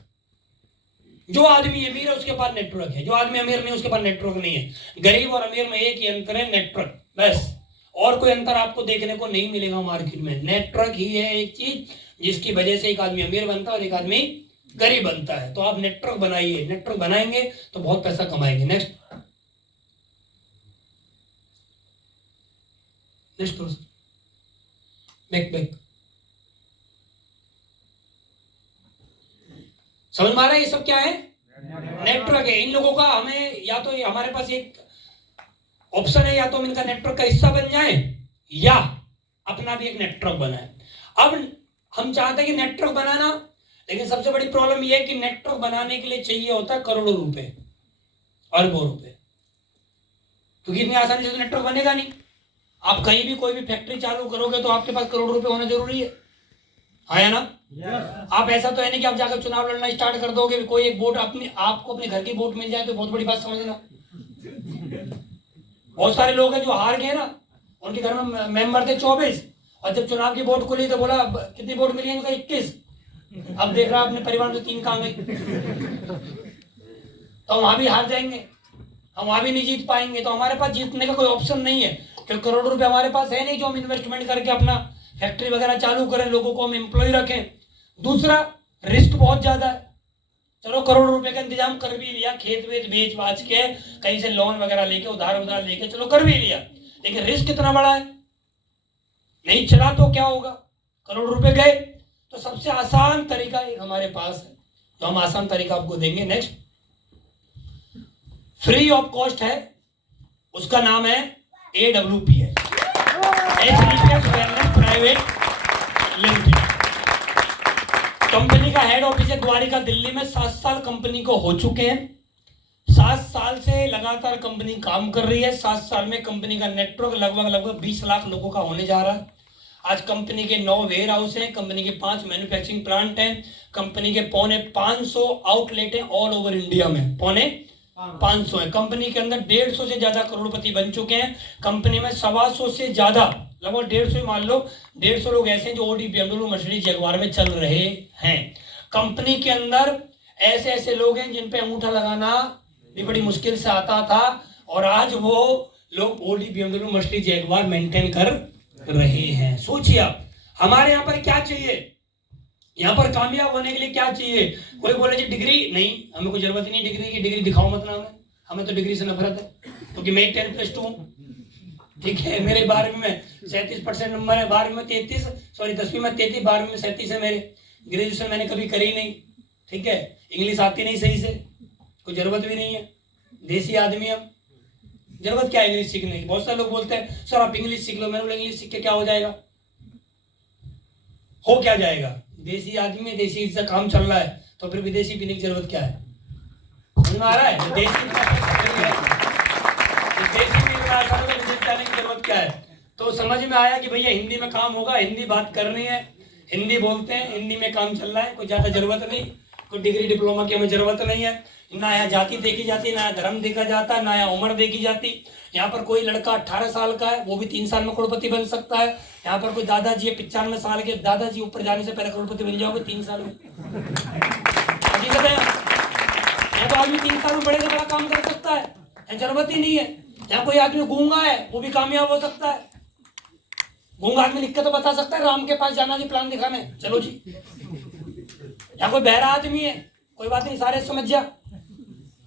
जो आदमी अमीर है उसके पास नेटवर्क है, जो आदमी अमीर नहीं उसके पास नेटवर्क नहीं है। गरीब और अमीर में एक ही अंतर है, नेटवर्क, बस। और कोई अंतर आपको देखने को नहीं मिलेगा मार्केट में। नेटवर्क ही है एक चीज जिसकी वजह से एक आदमी अमीर बनता है और एक आदमी गरीब बनता है। तो आप नेटवर्क बनाइए, नेटवर्क बनाएंगे तो बहुत पैसा कमाएंगे। नेक्स्ट, नेक्स्ट बैक समझ में आ रहा है? ये सब क्या है? नेटवर्क है। इन लोगों का हमें, या तो हमारे पास एक ऑप्शन है, या तो हम इनका नेटवर्क का हिस्सा बन जाए या अपना भी एक नेटवर्क बनाए। अब हम चाहते हैं कि नेटवर्क बनाना, लेकिन सबसे बड़ी प्रॉब्लम यह है कि नेटवर्क बनाने के लिए चाहिए होता है करोड़ों रुपए, अरबों रुपए, क्योंकि इतनी आसानी से तो नेटवर्क बनेगा नहीं। आप कहीं भी कोई भी फैक्ट्री चालू करोगे तो आपके पास करोड़ों रुपए होना जरूरी है ना? आप ऐसा तो है नहीं कि आप जाकर चुनाव लड़ना स्टार्ट कर दोगे, कोई एक वोट आपको अपने घर की वोट मिल जाए तो बहुत बड़ी बात समझना। बहुत सारे लोग हैं जो हार गए ना, उनके घर में मेंबर थे 24, और जब चुनाव की वोट खुली तो बोला कितनी वोट मिली है? इनका 21। अब देख रहा अपने परिवार में 3 कहाँ गए, तो वहां भी हार जाएंगे, हम वहां भी नहीं जीत पाएंगे। तो हमारे पास जीतने का कोई ऑप्शन नहीं है, क्योंकि करोड़ों रुपए हमारे पास है नहीं जो हम इन्वेस्टमेंट करके अपना फैक्ट्री वगैरह चालू करें, लोगों को हम एम्प्लॉय रखें। दूसरा, रिस्क बहुत ज्यादा है। चलो करोड़ों रुपए का इंतजाम कर भी लिया, खेत वेत बेच बाच के, कहीं से लोन वगैरह लेके, उधार लेके, चलो कर भी लिया, लेकिन रिस्क कितना बड़ा है, नहीं चला तो क्या होगा? करोड़ों रुपए गए। तो सबसे आसान तरीका एक हमारे पास है, तो हम आसान तरीका आपको देंगे। नेक्स्ट, फ्री ऑफ कॉस्ट है, उसका नाम है AWPL, प्राइवेट लिमिटेड। कंपनी का हेड ऑफिस है द्वारिका, दिल्ली में। 7 साल कंपनी को हो चुके हैं। 7 साल से लगातार कंपनी काम कर रही है। 7 साल में कंपनी का नेटवर्क लगभग 20 लाख लोगों का होने जा रहा है। आज कंपनी के 9 वेयर हाउस हैं, कंपनी के 5 मैन्युफैक्चरिंग प्लांट हैं, कंपनी के 550 आउटलेट हैं ऑल ओवर इंडिया में, 550 है। कंपनी के अंदर 150 से ज्यादा करोड़पति बन चुके हैं। कंपनी में 125 से ज्यादा, लगभग 150 मान लो, 150 लोग ऐसे हैं जो ऑडी, BMW, मर्सिडीज, जगुआर में चल रहे हैं। कंपनी के अंदर ऐसे ऐसे लोग हैं जिन पे अंगूठा लगाना भी बड़ी मुश्किल से आता था, और आज वो लोग Audi, BMW, Mercedes, Jaguar maintain कर रहे हैं। सोचिए आप, हमारे यहाँ पर क्या चाहिए? यहाँ पर कामयाब होने के लिए क्या चाहिए? कोई बोले जी डिग्री नहीं, हमें कोई जरूरत नहीं डिग्री की, डिग्री दिखाओ मत ना, हमें तो डिग्री से नफरत है, क्योंकि मैं 10+2 हूँ, ठीक है। मेरे 12वीं में 37% नंबर है, 12वीं में 33, सॉरी 10वीं में 33, 12वीं में 37 है मेरे। ग्रेजुएशन मैंने कभी करी नहीं, ठीक है। इंग्लिश आती नहीं सही से, कोई जरूरत भी नहीं है, देसी आदमी हम, जरूरत क्या है इंग्लिश सीखने की? बहुत सारे लोग बोलते हैं सर आप इंग्लिश सीख लो। मैंने बोला इंग्लिश सीख के क्या हो जाएगा? हो क्या जाएगा? देसी आदमी, देसी से काम चल रहा है, तो फिर विदेशी पीने की जरूरत क्या है? समझ में आ रहा है? देसी जाने की जरूरत क्या है? तो समझ में आया कि भैया हिंदी में काम होगा, हिंदी बात करनी है, हिंदी बोलते हैं, हिंदी में काम चल रहा है, कोई ज्यादा जरूरत नहीं, कोई डिग्री डिप्लोमा की हमें जरूरत नहीं है। ना यहाँ जाति देखी जाती, ना धर्म देखा जाता, ना यहाँ उम्र देखी जाती। यहाँ पर कोई लड़का 18 साल का है, वो भी 3 साल में करोड़पति बन सकता है। यहाँ पर कोई दादाजी है 95 साल के, दादाजी ऊपर जाने से पहले करोड़पति बन जाओगे 3 साल में। हकीकत है, यहाँ तो आदमी 3 साल में बड़े से बड़ा काम कर सकता है, यहाँ जरूरत ही नहीं है। यहाँ कोई आदमी गूंगा है, वो भी कामयाब हो सकता है। गूंगा आदमी लिख के तो बता सकता है राम के पास जाना जी, प्लान दिखाने, चलो जी। यहाँ कोई बहरा आदमी है, कोई बात नहीं, सारे समझ जा।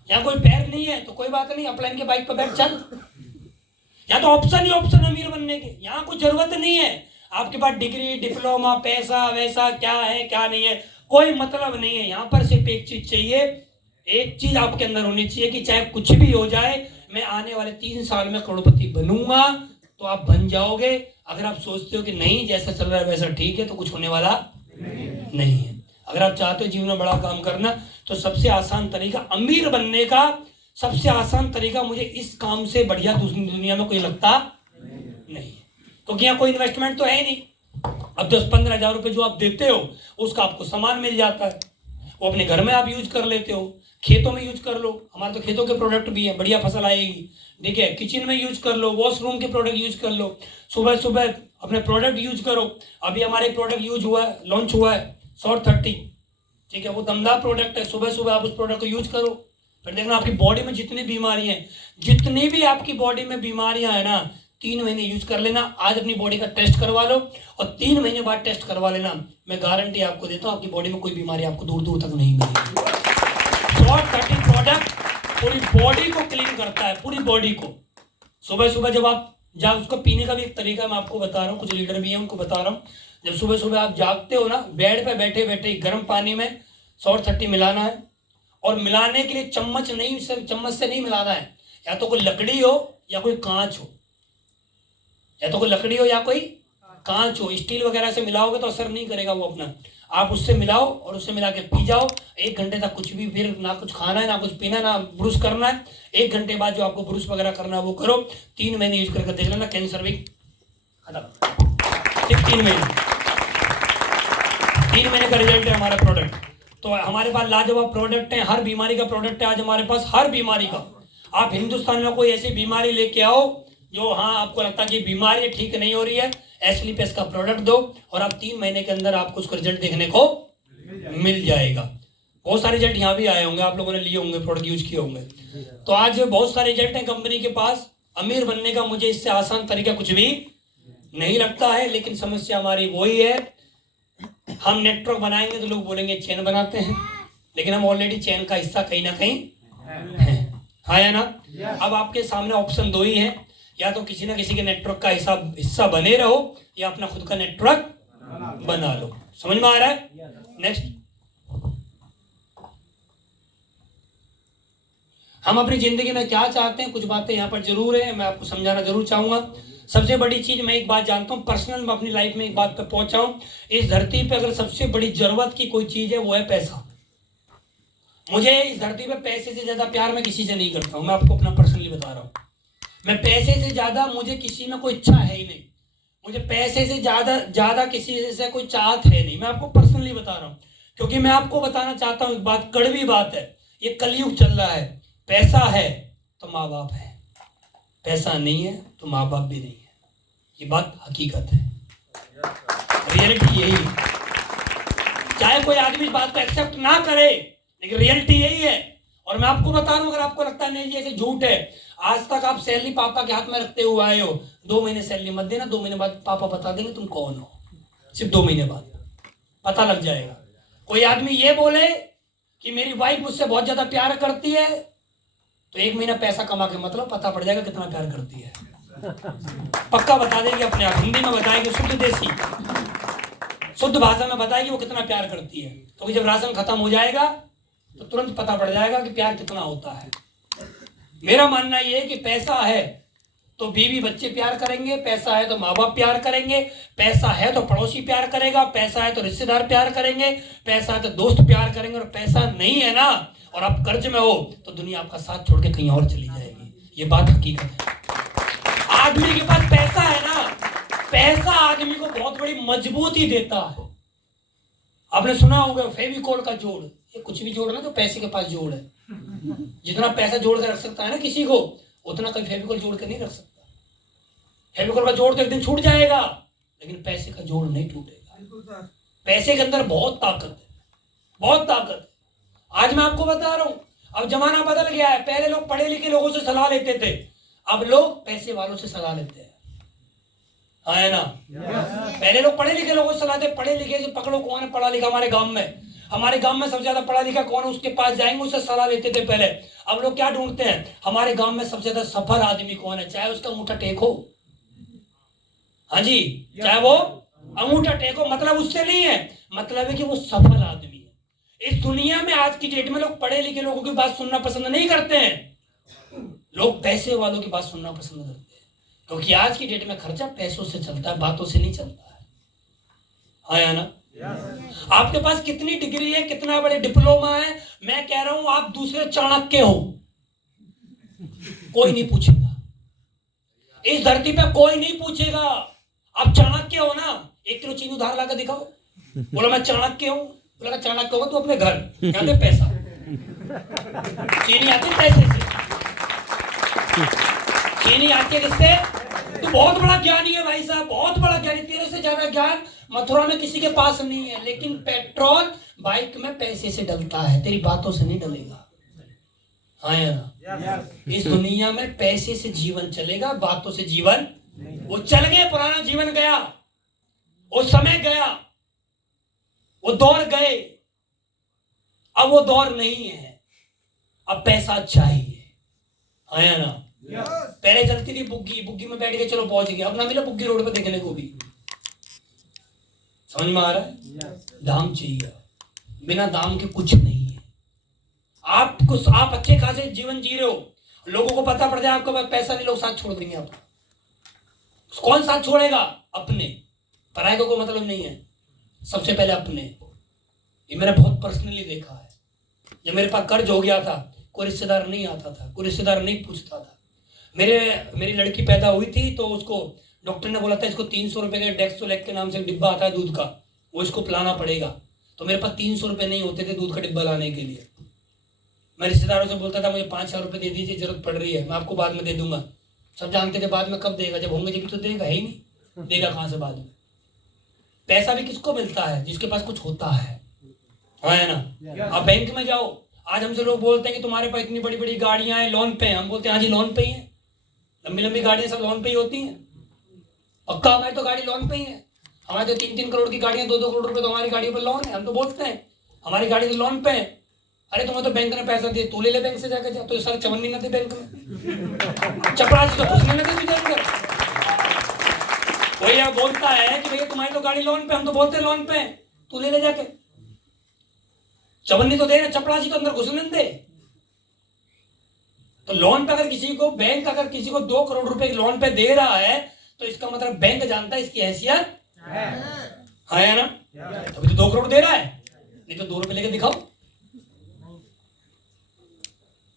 यहाँ कोई पैर नहीं है तो कोई बात नहीं, अपलाइन के बाइक पर बैठ चल। यहाँ तो ऑप्शन ही ऑप्शन अमीर बनने के। यहाँ कोई जरूरत नहीं है आपके पास डिग्री डिप्लोमा पैसा वैसा क्या है क्या नहीं है, कोई मतलब नहीं है। यहाँ पर सिर्फ एक चीज चाहिए, एक चीज आपके अंदर होनी चाहिए कि चाहे कुछ भी हो जाए, मैं आने वाले 3 साल में करोड़पति बनूंगा, तो आप बन जाओगे। अगर आप सोचते हो कि नहीं जैसा चल रहा है वैसा ठीक है, तो कुछ होने वाला नहीं है। अगर आप चाहते हो जीवन में बड़ा काम करना, तो सबसे आसान तरीका अमीर बनने का, सबसे आसान तरीका मुझे इस काम से बढ़िया दूसरी दुनिया में कोई लगता नहीं है। क्योंकि यहाँ कोई इन्वेस्टमेंट तो है ही नहीं। अब 10-15 हज़ार रुपये जो आप देते हो उसका आपको सामान मिल जाता है, वो अपने घर में आप यूज कर लेते हो, खेतों में यूज कर लो। हमारे तो खेतों के प्रोडक्ट भी हैं, बढ़िया फसल आएगी, ठीक है। किचन में यूज कर लो, वॉशरूम के प्रोडक्ट यूज कर लो, सुबह सुबह अपने प्रोडक्ट यूज करो। अभी हमारे प्रोडक्ट यूज हुआ है, लॉन्च हुआ है शॉर्ट 30, ठीक है, वो दमदार प्रोडक्ट है। सुबह सुबह आप उस प्रोडक्ट को यूज करो, फिर देखना आपकी बॉडी में जितनी बीमारियां हैं, जितनी भी आपकी बॉडी में बीमारियां हैं ना, 3 महीने यूज कर लेना। आज अपनी बॉडी का टेस्ट करवा लो और 3 महीने बाद टेस्ट करवा लेना। मैं गारंटी आपको देता हूँ आपकी बॉडी में कोई बीमारी आपको दूर दूर तक नहीं मिलेगी। शॉर्ट 30 प्रोडक्ट पूरी बॉडी को क्लीन करता है, पूरी बॉडी को। सुबह सुबह जब आप उसको पीने का भी एक तरीका मैं आपको बता रहा हूँ, कुछ लीडर भी हैं उनको बता रहा हूँ। जब सुबह सुबह आप जागते हो ना, बेड पे बैठे बैठे गर्म पानी में शॉर्ट 30 मिलाना है। और मिलाने के लिए चम्मच से नहीं मिलाना है, या तो कोई लकड़ी हो या कोई कांच हो, या तो कोई लकड़ी हो या कोई कांच हो। स्टील वगैरह से मिलाओगे तो असर नहीं करेगा वो अपना। आप उससे मिलाओ और उससे मिला के पी जाओ। 1 घंटे तक कुछ भी, फिर ना कुछ खाना है ना कुछ पीना, ना ब्रुश करना है। 1 घंटे बाद जो आपको ब्रुश वगैरह करना है वो करो। 3 महीने यूज करके देख लेना, कैंसर भी खत्म। सिर्फ 3 महीने का रिजल्ट है हमारा प्रोडक्ट। तो हमारे पास लाजवाब प्रोडक्ट है, हर बीमारी का प्रोडक्ट है आज हमारे पास, हर बीमारी का। आप हिंदुस्तान में कोई ऐसी बीमारी लेके आओ जो आपको लगता है कि बीमारी ठीक नहीं हो रही है, एस्लीपेस का प्रोडक्ट दो और आप 3 महीने के अंदर आपको उसका रिजल्ट देखने को मिल जाएगा। बहुत सारे रिजल्ट यहाँ भी आए होंगे, आप लोगों ने लिए होंगे, प्रोडक्ट यूज किए होंगे। तो आज बहुत सारे रिजल्ट हैं कंपनी के पास। अमीर बनने का मुझे इससे आसान तरीका कुछ भी नहीं लगता है, लेकिन समस्या हमारी वही है, हम नेटवर्क बनाएंगे तो लोग बोलेंगे चैन बनाते हैं, लेकिन हम ऑलरेडी चैन का हिस्सा कहीं ना कहीं है, हाँ या ना। अब आपके सामने ऑप्शन 2 ही है, या तो किसी ना किसी के नेटवर्क का हिस्सा बने रहो या अपना खुद का नेटवर्क बना लो। समझ में आ रहा है? नेक्स्ट, हम अपनी जिंदगी में क्या चाहते हैं, कुछ बातें यहाँ पर जरूर है, मैं आपको समझाना जरूर चाहूंगा। सबसे बड़ी चीज मैं एक बात जानता हूँ, पर्सनल मैं अपनी लाइफ में एक बात पे पहुंचा हूँ, इस धरती पे अगर सबसे बड़ी जरूरत की कोई चीज है वो है पैसा। मुझे इस धरती पे पैसे से ज्यादा प्यार मैं किसी से नहीं करता हूँ, मैं आपको अपना पर्सनली बता रहा हूँ। मैं पैसे से ज्यादा, मुझे किसी में कोई इच्छा है ही नहीं, मुझे पैसे से ज्यादा किसी से कोई चाहत है नहीं, मैं आपको पर्सनली बता रहा हूँ। क्योंकि मैं आपको बताना चाहता हूँ एक बात, कड़वी बात है, ये कलयुग चल रहा है। पैसा है तो माँ बाप है, पैसा नहीं है तो माँ बाप भी नहीं है, ये बात हकीकत है, रियलिटी यही है। चाहे कोई आदमी इस बात को एक्सेप्ट ना करे, लेकिन रियलिटी यही है। और मैं आपको बता रहा हूं, अगर आपको लगता है नहीं जैसे झूठ है, आज तक आप सैलरी पापा के हाथ में रखते हुए आए हो, 2 महीने सैलरी मत देना, 2 महीने बाद पापा बता देंगे तुम कौन हो, सिर्फ 2 महीने बाद पता लग जाएगा। कोई आदमी ये बोले कि मेरी वाइफ मुझसे बहुत ज्यादा प्यार करती है, तो 1 महीना पैसा कमा के मतलब पता पड़ जाएगा कितना प्यार करती है, पक्का बता देगी अपने आप, हिंदी में बताएगी, शुद्ध देसी शुद्ध भाषा में बताएगी वो कितना प्यार करती है। क्योंकि जब राशन खत्म हो जाएगा तो तुरंत पता पड़ जाएगा कि प्यार कितना होता है। मेरा मानना ये है कि पैसा है तो बीवी बच्चे प्यार करेंगे, पैसा है तो माँ बाप प्यार करेंगे, पैसा है तो पड़ोसी प्यार करेगा, पैसा है तो रिश्तेदार प्यार करेंगे, पैसा है तो दोस्त प्यार करेंगे। और पैसा नहीं है ना और आप कर्ज में हो तो दुनिया आपका साथ छोड़ के कहीं और चली जाएगी, ये बात हकीकत है। आदमी के पास पैसा है ना, पैसा आदमी को बहुत बड़ी मजबूती देता है। आपने सुना होगा फेविकोल का जोड़, ये कुछ भी जोड़ना जो पैसे के पास जोड़ है। जितना पैसा जोड़ कर रख सकता है ना किसी को, उतना कोई फेविकोल जोड़ कर नहीं रख सकता। फेविकोल का जोड़ तो एक दिन छूट जाएगा, लेकिन पैसे का जोड़ नहीं टूटेगा। पैसे के अंदर बहुत ताकत है, बहुत ताकत है। आज मैं आपको बता रहा हूं, अब जमाना बदल गया है। पहले लोग पढ़े लिखे लोगों से सलाह लेते थे, अब लोग पैसे वालों से सलाह लेते हैं, है ना। पहले लोग पढ़े लिखे लोगों से सलाह देते, पढ़े लिखे से पकड़ो कौन है पढ़ा लिखा हमारे गांव में। हमारे गांव में सबसे ज्यादा पढ़ा लिखा कौन है, उसके पास जाएंगे, उससे सलाह लेते थे पहले। अब लोग क्या ढूंढते हैं, हमारे गांव में सबसे ज्यादा सफल आदमी कौन है, चाहे उसका अंगूठा टेक हो। हाँ जी, चाहे वो अंगूठा टेक हो, मतलब उससे नहीं है, मतलब है कि वो सफल आदमी है। इस दुनिया में आज की डेट में लोग पढ़े लिखे लोगों की बात सुनना पसंद नहीं करते हैं, लोग पैसे वालों की बात सुनना पसंद करते हैं। क्योंकि आज की डेट में खर्चा पैसों से चलता है, बातों से नहीं चलता है। हाँ या ना। आपके पास कितनी डिग्री है, कितना बड़े डिप्लोमा है, मैं कह रहा हूं आप दूसरे चाणक्य हो, कोई नहीं पूछेगा। इस धरती पे कोई नहीं पूछेगा। आप चाणक्य हो ना, 1 किलो चीनी उधार लाकर दिखाओ, बोला मैं चाणक्य हूं, बोला चाणक्य होगा तो अपने घर क्या दे पैसा, चीनी आती पैसे से, चीनी आती है किससे, तो बहुत बड़ा ज्ञानी है भाई साहब, बहुत बड़ा ज्ञानी। तेरे से ज्यादा ज्ञान मथुरा में किसी के पास नहीं है। लेकिन पेट्रोल बाइक में पैसे से डलता है, तेरी बातों से नहीं डलेगा। हाँ या ना। इस दुनिया में पैसे से जीवन चलेगा, बातों से जीवन, वो चल गए, पुराना जीवन गया, वो समय गया, वो दौर गए, अब वो दौर नहीं है, अब पैसा चाहिए। हाँ या ना। पहले चलती थी बुग्गी, बुग्गी में बैठ के चलो पहुंच गया, अब ना मिला बुग्गी रोड पे देखने को भी। समझ में आ रहा है। दाम चाहिए, बिना दाम के कुछ नहीं है। आप अच्छे खासे जीवन जी रहे हो, लोगों को पता पड़ जाए आपके पास पैसा नहीं, लोग साथ छोड़ देंगे आपको। कौन साथ छोड़ेगा, अपने, पराये को कोई मतलब नहीं है, सबसे पहले अपने। ये मैंने बहुत पर्सनली देखा है। जब मेरे पास कर्ज हो गया था, कोई रिश्तेदार नहीं आता था, कोई रिश्तेदार नहीं पूछता था। मेरी लड़की पैदा हुई थी तो उसको डॉक्टर ने बोला था इसको 300 रुपए का डेक्सोलेक के नाम से डिब्बा आता है दूध का, वो इसको पिलाना पड़ेगा। तो मेरे पास 300 रुपए नहीं होते थे दूध का डिब्बा लाने के लिए। मैं रिश्तेदारों से बोलता था मुझे 5,000 रुपए दे दीजिए, जरूरत पड़ रही है, मैं आपको बाद में दे दूंगा। सब जानते थे बाद में कब देगा, जब होंगे जब तो देगा, है ही नहीं, देगा कहां से बाद में। पैसा भी किसको मिलता है, जिसके पास कुछ होता है। हाँ है ना। आप बैंक में जाओ, आज हमसे लोग बोलते हैं कि तुम्हारे पास इतनी बड़ी बड़ी गाड़ियां हैं, लोन पे हैं। हम बोलते हैं हाँ जी लोन पे ही है, लंबी लंबी गाड़ियां सब लोन पे ही होती हैं। पक्का हमारी तो गाड़ी लोन पे ही है, हमारे तो 3-3 करोड़ की गाड़ियां, 2-2 करोड़ रुपए तो हमारी गाड़ियों पर लोन है। हम तो बोलते हैं हमारी गाड़ी तो लोन पे है। अरे तुम्हें तो बैंक ने पैसा दिए, तू ले ले बैंक से जाकर जा, तो सर चवन्नी न दे बैंक में, चपरासी तो घुसने न दे तुझे अंदर। कोई यह बोलता है कि भैया तुम्हारी तो गाड़ी लोन पे, हम तो बोलते हैं लोन पे, तू ले ले जाके, चवन्नी तो दे ना, चपरासी तो अंदर घुसने न दे। तो लोन पे अगर किसी को, बैंक अगर किसी को 2 करोड़ रुपए लोन पे दे रहा है, तो इसका मतलब बैंक जानता है इसकी हैसियत है ना। अभी तो 2 करोड़ दे रहा है, नहीं तो 2 रुपए लेके दिखाओ,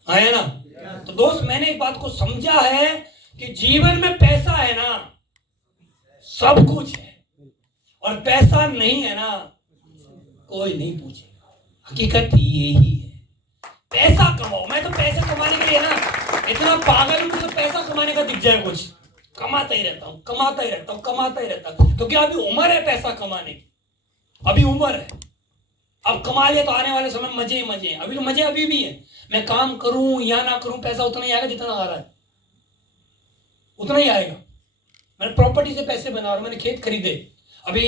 है ना। तो दोस्त मैंने एक बात को समझा है कि जीवन में पैसा है ना सब कुछ है, और पैसा नहीं है ना कोई नहीं पूछेगा। हकीकत यही है। पैसा कमाओ। मैं तो पैसे कमाने के लिए ना इतना पागल हूं, तो पैसा कमाने का दिख जाए कुछ, कमाता ही रहता हूं, कमाता ही रहता हूं, कमाता ही रहता हूं, क्योंकि अभी उम्र है पैसा कमाने की, अभी उम्र है। अब कमा लिया तो आने वाले समय मजे ही मजे हैं। अभी तो मजे अभी भी है, मैं काम करूं या ना करूं पैसा उतना ही आएगा जितना आ रहा है, उतना ही आएगा। मैंने प्रॉपर्टी से पैसे बना और मैंने खेत खरीदे। अभी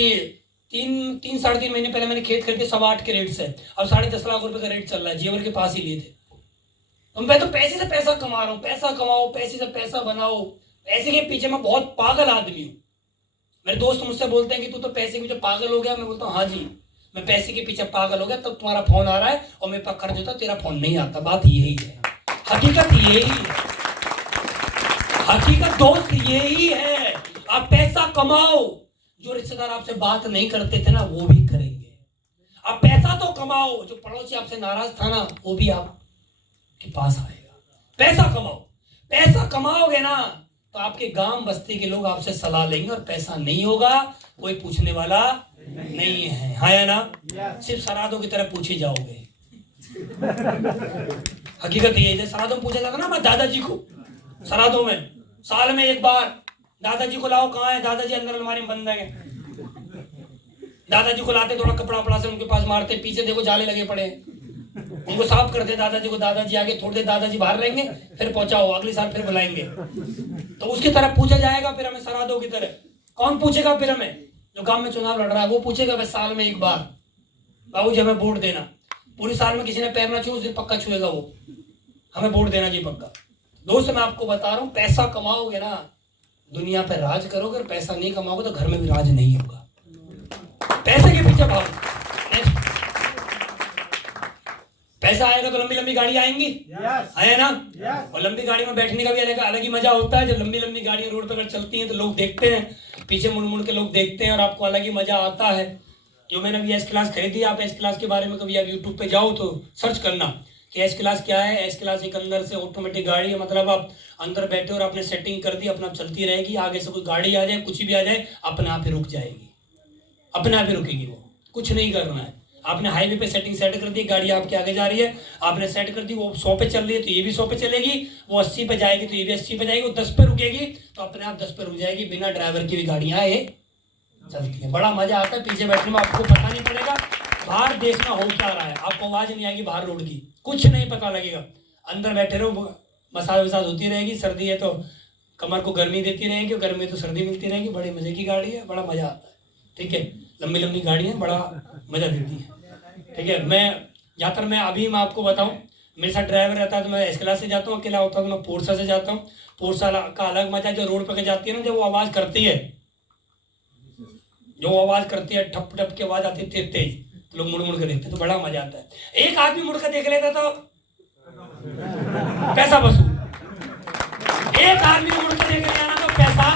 3-3.5 महीने पहले मैंने खेत खरीदे 8.25 के रेट से, अब 10.5 लाख रुपए का रेट चल रहा है, जेवर के पास ही लिए थे। तो मैं तो पैसे से पैसा कमा रहा हूँ, पैसा कमाओ, पैसे से पैसा बनाओ, पैसे के पीछे मैं बहुत पागल आदमी हूँ। मेरे दोस्त मुझसे बोलते हैं कि तू तो पैसे के पीछे पागल हो गया। मैं बोलता हूँ हाँ जी, मैं पैसे के पीछे पागल हो गया, तब तुम्हारा फोन आ रहा है और मेरे पास कर्ज होता, तेरा फोन नहीं आता। बात यही है, हकीकत यही है, हकीकत दोस्त यही है। आप पैसा कमाओ, जो रिश्तेदार आपसे बात नहीं करते थे ना वो भी करेंगे। आप पैसा तो कमाओ, जो पड़ोसी आपसे नाराज था ना वो भी आपके पास आएगा। पैसा कमाओ, पैसा कमाओगे ना तो आपके गांव बस्ती के लोग आपसे सलाह लेंगे, और पैसा नहीं होगा कोई पूछने वाला नहीं है। हाँ या ना। सिर्फ सरादों की तरह पूछे जाओगे, हकीकत ये है। श्राद्धों में पूछा जाता ना, मैं दादाजी को श्राद्धों में साल में एक बार दादाजी को लाओ, कहाँ है दादाजी? अंदर अलमारी में बंद है। दादाजी को लाते, थोड़ा कपड़ा वपड़ा से उनके पास मारते, पीछे देखो जाले लगे पड़े हैं, उनको साफ करते दादाजी को। दादाजी आगे थोड़ी देर दादाजी बाहर रहेंगे, फिर पहुंचाओ, अगले साल फिर बुलाएंगे। तो उसकी तरह पूछा जाएगा फिर हमें श्राद्धों की तरह। कौन पूछेगा फिर हमें? जो गांव में चुनाव लड़ रहा है वो पूछेगा बस साल में एक बार, बाबूजी हमें वोट देना। पूरी साल में किसी ने पैर ना छुए, उस दिन पक्का छुएगा वो, हमें वोट देना जी पक्का। दोस्त मैं आपको बता रहा हूँ, पैसा कमाओगे ना दुनिया पर राज करोगे, और पैसा नहीं कमाओगे तो घर में भी राज नहीं होगा। पैसे के पीछे भागो। पैसा आएगा तो लंबी लंबी गाड़ी आएंगी, है ना? और लंबी गाड़ी में बैठने का भी अलग ही मजा होता है। जब लंबी लंबी गाड़ियां रोड पर चलती हैं तो लोग देखते हैं, पीछे मुड़ मुड़ के लोग देखते हैं, और आपको अलग ही मजा आता है। जो मैंने अभी एस क्लास खरीदी, आप एस क्लास के बारे में कभी आप यूट्यूब पे जाओ तो सर्च करना कि एस क्लास क्या है। एस क्लास एक अंदर से ऑटोमेटिक गाड़ी है, मतलब आप अंदर बैठे और आपने सेटिंग कर दी, अपना चलती रहेगी। आगे से कोई गाड़ी आ जाए, कुछ भी आ जाए, अपने आप ही रुक जाएगी, अपने आप ही रुकेगी, वो कुछ नहीं करना है। आपने हाईवे पे सेटिंग सेट कर दी, गाड़ी आपके आगे जा रही है, आपने सेट कर दी, वो 100 पे चल रही है तो ये भी 100 पे चलेगी, वो 80 पे जाएगी तो ये भी 80 पे जाएगी, वो 10 पे रुकेगी तो अपने आप 10 पे रुक जाएगी। बिना ड्राइवर की भी गाड़ियां ये चलती है, बड़ा मजा आता है पीछे बैठने में। आपको पता नहीं पड़ेगा बाहर देश में हो क्या रहा है, आपको आवाज नहीं आएगी बाहर रोड की, कुछ नहीं पता लगेगा। अंदर बैठे रहो, मसाज वसाज होती रहेगी, सर्दी है तो कमर को गर्मी देती रहेगी, गर्मी तो सर्दी मिलती रहेगी। बड़े मजे की गाड़ी है, बड़ा मजा आता है। ठीक है, लंबी लंबी गाड़ियाँ बड़ा मजा देती है। ठीक है, मैं अभी मैं आपको बताऊं, मेरे साथ ड्राइवर रहता है तो मैं एस क्लास से जाता हूँ, अकेला होता हूँ तो मैं पोर्सा से जाता हूँ। पोर्सा का अलग मजा है, जो रोड पर जाती है ना, जब वो आवाज करती है, जो आवाज करती है, ठप ठप की आवाज आती है तेज तेज, तो लोग मुड़ मुड़ के देखते हैं तो बड़ा मजा आता है। एक आदमी मुड़ कर देख लेता तो पैसा वसूल, एक आदमी मुड़ कर देख लेना तो पैसा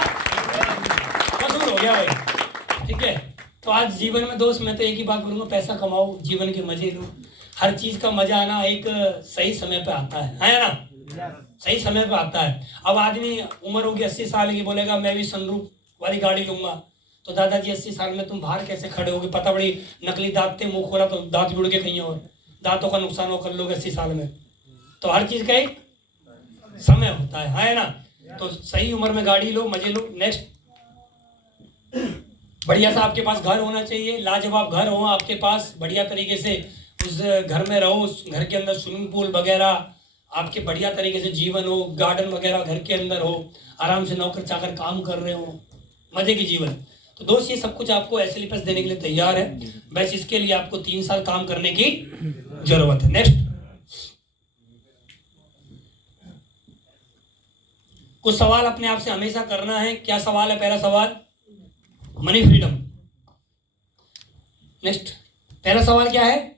वसूल हो गया भाई। ठीक है, तो आज जीवन में दोस्त मैं तो एक ही बात बोलूंगा, पैसा कमाओ, जीवन के मजे लो। हर चीज का मजा आना एक सही समय पे आता है ना? सही समय पे आता है। अब आदमी उम्र होगी 80 साल की, बोलेगा मैं भी सनरूफ वाली गाड़ी लूंगा, तो दादाजी 80 साल में तुम बाहर कैसे खड़े होगे? पता बड़ी नकली दांत थे, मुंह खोला तो दांत जुड़ के कहीं और, दांतों का नुकसान हो कर लोगे 80 साल में। तो हर चीज का एक समय होता है ना? तो सही उम्र में गाड़ी लो, मजे लो। नेक्स्ट, बढ़िया सा आपके पास घर होना चाहिए, लाजवाब घर हो आपके पास, बढ़िया तरीके से उस घर में रहो, उस घर के अंदर स्विमिंग पूल वगैरह, आपके बढ़िया तरीके से जीवन हो, गार्डन वगैरह घर के अंदर हो, आराम से नौकर चाकर काम कर रहे हो, मजे की जीवन। तो दोस्त ये सब कुछ आपको एसएलपीएस देने के लिए तैयार है, बस इसके लिए आपको 3 साल काम करने की जरूरत है। नेक्स्ट, कुछ सवाल अपने आप से हमेशा करना है। क्या सवाल है? पहला सवाल, मनी फ्रीडम। नेक्स्ट, पहला सवाल क्या है?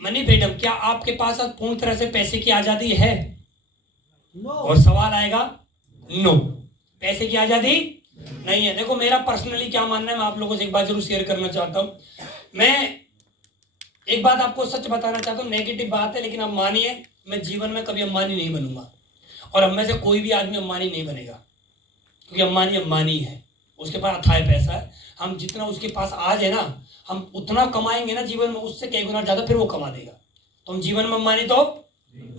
Money freedom. क्या आपके पास अब पूर्ण तरह से पैसे की आजादी है? और सवाल आएगा नो, पैसे की आजादी नहीं है। देखो मेरा पर्सनली क्या मानना है, मैं आप लोगों से एक बात जरूर शेयर करना चाहता हूं। मैं एक बात आपको सच बताना चाहता हूं, नेगेटिव बात है लेकिन आप मानिए, मैं जीवन में कभी अंबानी नहीं बनूंगा, और हम में से कोई भी आदमी अंबानी नहीं बनेगा, क्योंकि अंबानी अंबानी है, उसके पास अथाह पैसा है। हम जितना उसके पास आज है ना, हम उतना कमाएंगे ना जीवन में, उससे कई गुना ज्यादा फिर वो कमा देगा। तो हम जीवन में अंबानी तो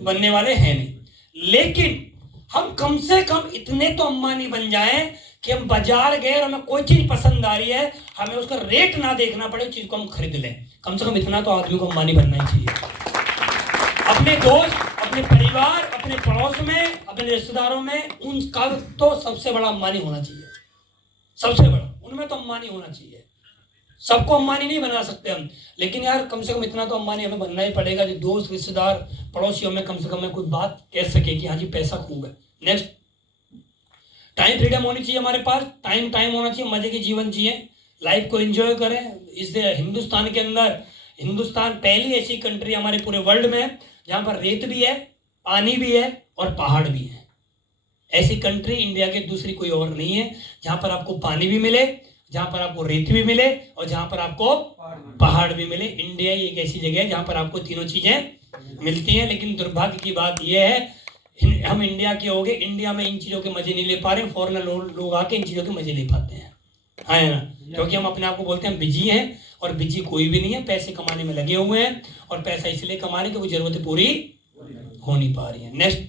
बनने वाले हैं नहीं, लेकिन हम कम से कम इतने तो अंबानी बन जाएं कि हम बाजार गए और हमें कोई चीज पसंद आ रही है, हमें उसका रेट ना देखना पड़े, उस चीज को हम खरीद लें। कम से कम इतना तो आदमी को अंबानी बनना ही चाहिए। अपने दोस्त, अपने परिवार, अपने पड़ोस में, अपने रिश्तेदारों में, उनका तो सबसे बड़ा अंबानी होना चाहिए, सबसे बड़ा उनमें तो अंबानी होना चाहिए। सबको अंबानी नहीं बना सकते हम, लेकिन यार कम से कम इतना तो अंबानी हमें बनना ही पड़ेगा जो दोस्त, रिश्तेदार, पड़ोसियों में कम से कम कोई बात कह सके कि हाँ जी पैसा खूब है। नेक्स्ट, टाइम फ्रीडम होनी चाहिए हमारे पास, टाइम होना चाहिए, मजे की जीवन जिए, लाइफ को एंजॉय करें। इस हिंदुस्तान के अंदर, हिंदुस्तान पहली ऐसी कंट्री हमारे पूरे वर्ल्ड में है जहाँ पर रेत भी है, पानी भी है और पहाड़ भी है। ऐसी कंट्री इंडिया के दूसरी कोई और नहीं है जहाँ पर आपको पानी भी मिले, जहां पर आपको रेत भी मिले और जहां पर आपको पहाड़ भी मिले। इंडिया ही एक ऐसी जगह है जहां पर आपको तीनों चीजें मिलती हैं। लेकिन दुर्भाग्य की बात यह है, हम इंडिया के हो गए, इंडिया में इन चीजों के मजे नहीं ले पा रहे, फॉरेनर लोग आके इन चीजों के मजे ले पाते हैं, है ना? क्योंकि हम अपने आप को बोलते हैं बिजी हैं, और बिजी कोई भी नहीं है, पैसे कमाने में लगे हुए हैं और पैसा इसलिए कमा रहे हैं कि वो जरूरतें पूरी हो नहीं पा रही है। नेक्स्ट,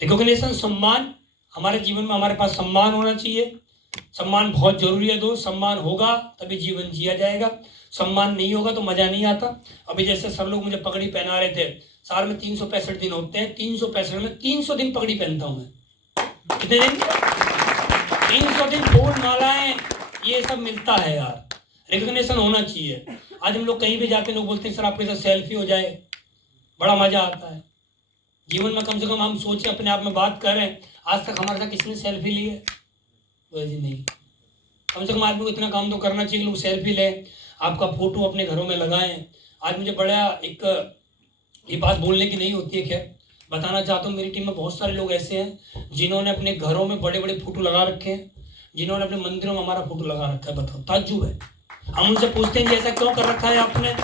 रिकॉग्निशन, सम्मान। हमारे जीवन में हमारे पास सम्मान होना चाहिए। सम्मान बहुत जरूरी है दोस्त। सम्मान होगा तभी जीवन जिया जाएगा, सम्मान नहीं होगा तो मजा नहीं आता। अभी जैसे सब लोग मुझे पगड़ी पहना रहे थे, साल में 365 दिन होते हैं, 365 में 300 दिन पगड़ी पहनता हूं मैं। कितने दिन? 300 दिन फूल मालाएं ये सब मिलता है यार। रिकॉग्निशन होना चाहिए। आज हम लोग कहीं भी जाते हैं, लोग बोलते हैं सर आपके साथ सेल्फी हो जाए, बड़ा मजा आता है। जीवन में कम से कम हम सोचे, अपने आप में बात कर रहे हैं, आज तक हमारे साथ किसने सेल्फी ली है? वैसे नहीं। कम से कम आदमी को इतना काम तो करना चाहिए कि लोग सेल्फी लें, आपका फोटो अपने घरों में लगाएं। आज मुझे बड़ा एक ये बात बोलने की नहीं होती है, खैर बताना चाहता हूँ, मेरी टीम में बहुत सारे लोग ऐसे हैं जिन्होंने अपने घरों में बड़े बड़े फोटो लगा रखे हैं, जिन्होंने अपने मंदिरों में हमारा फोटो लगा रखा है। बताओ, ताज्जुब है। हम उनसे पूछते हैं जी ऐसा क्यों कर रखा है आपने,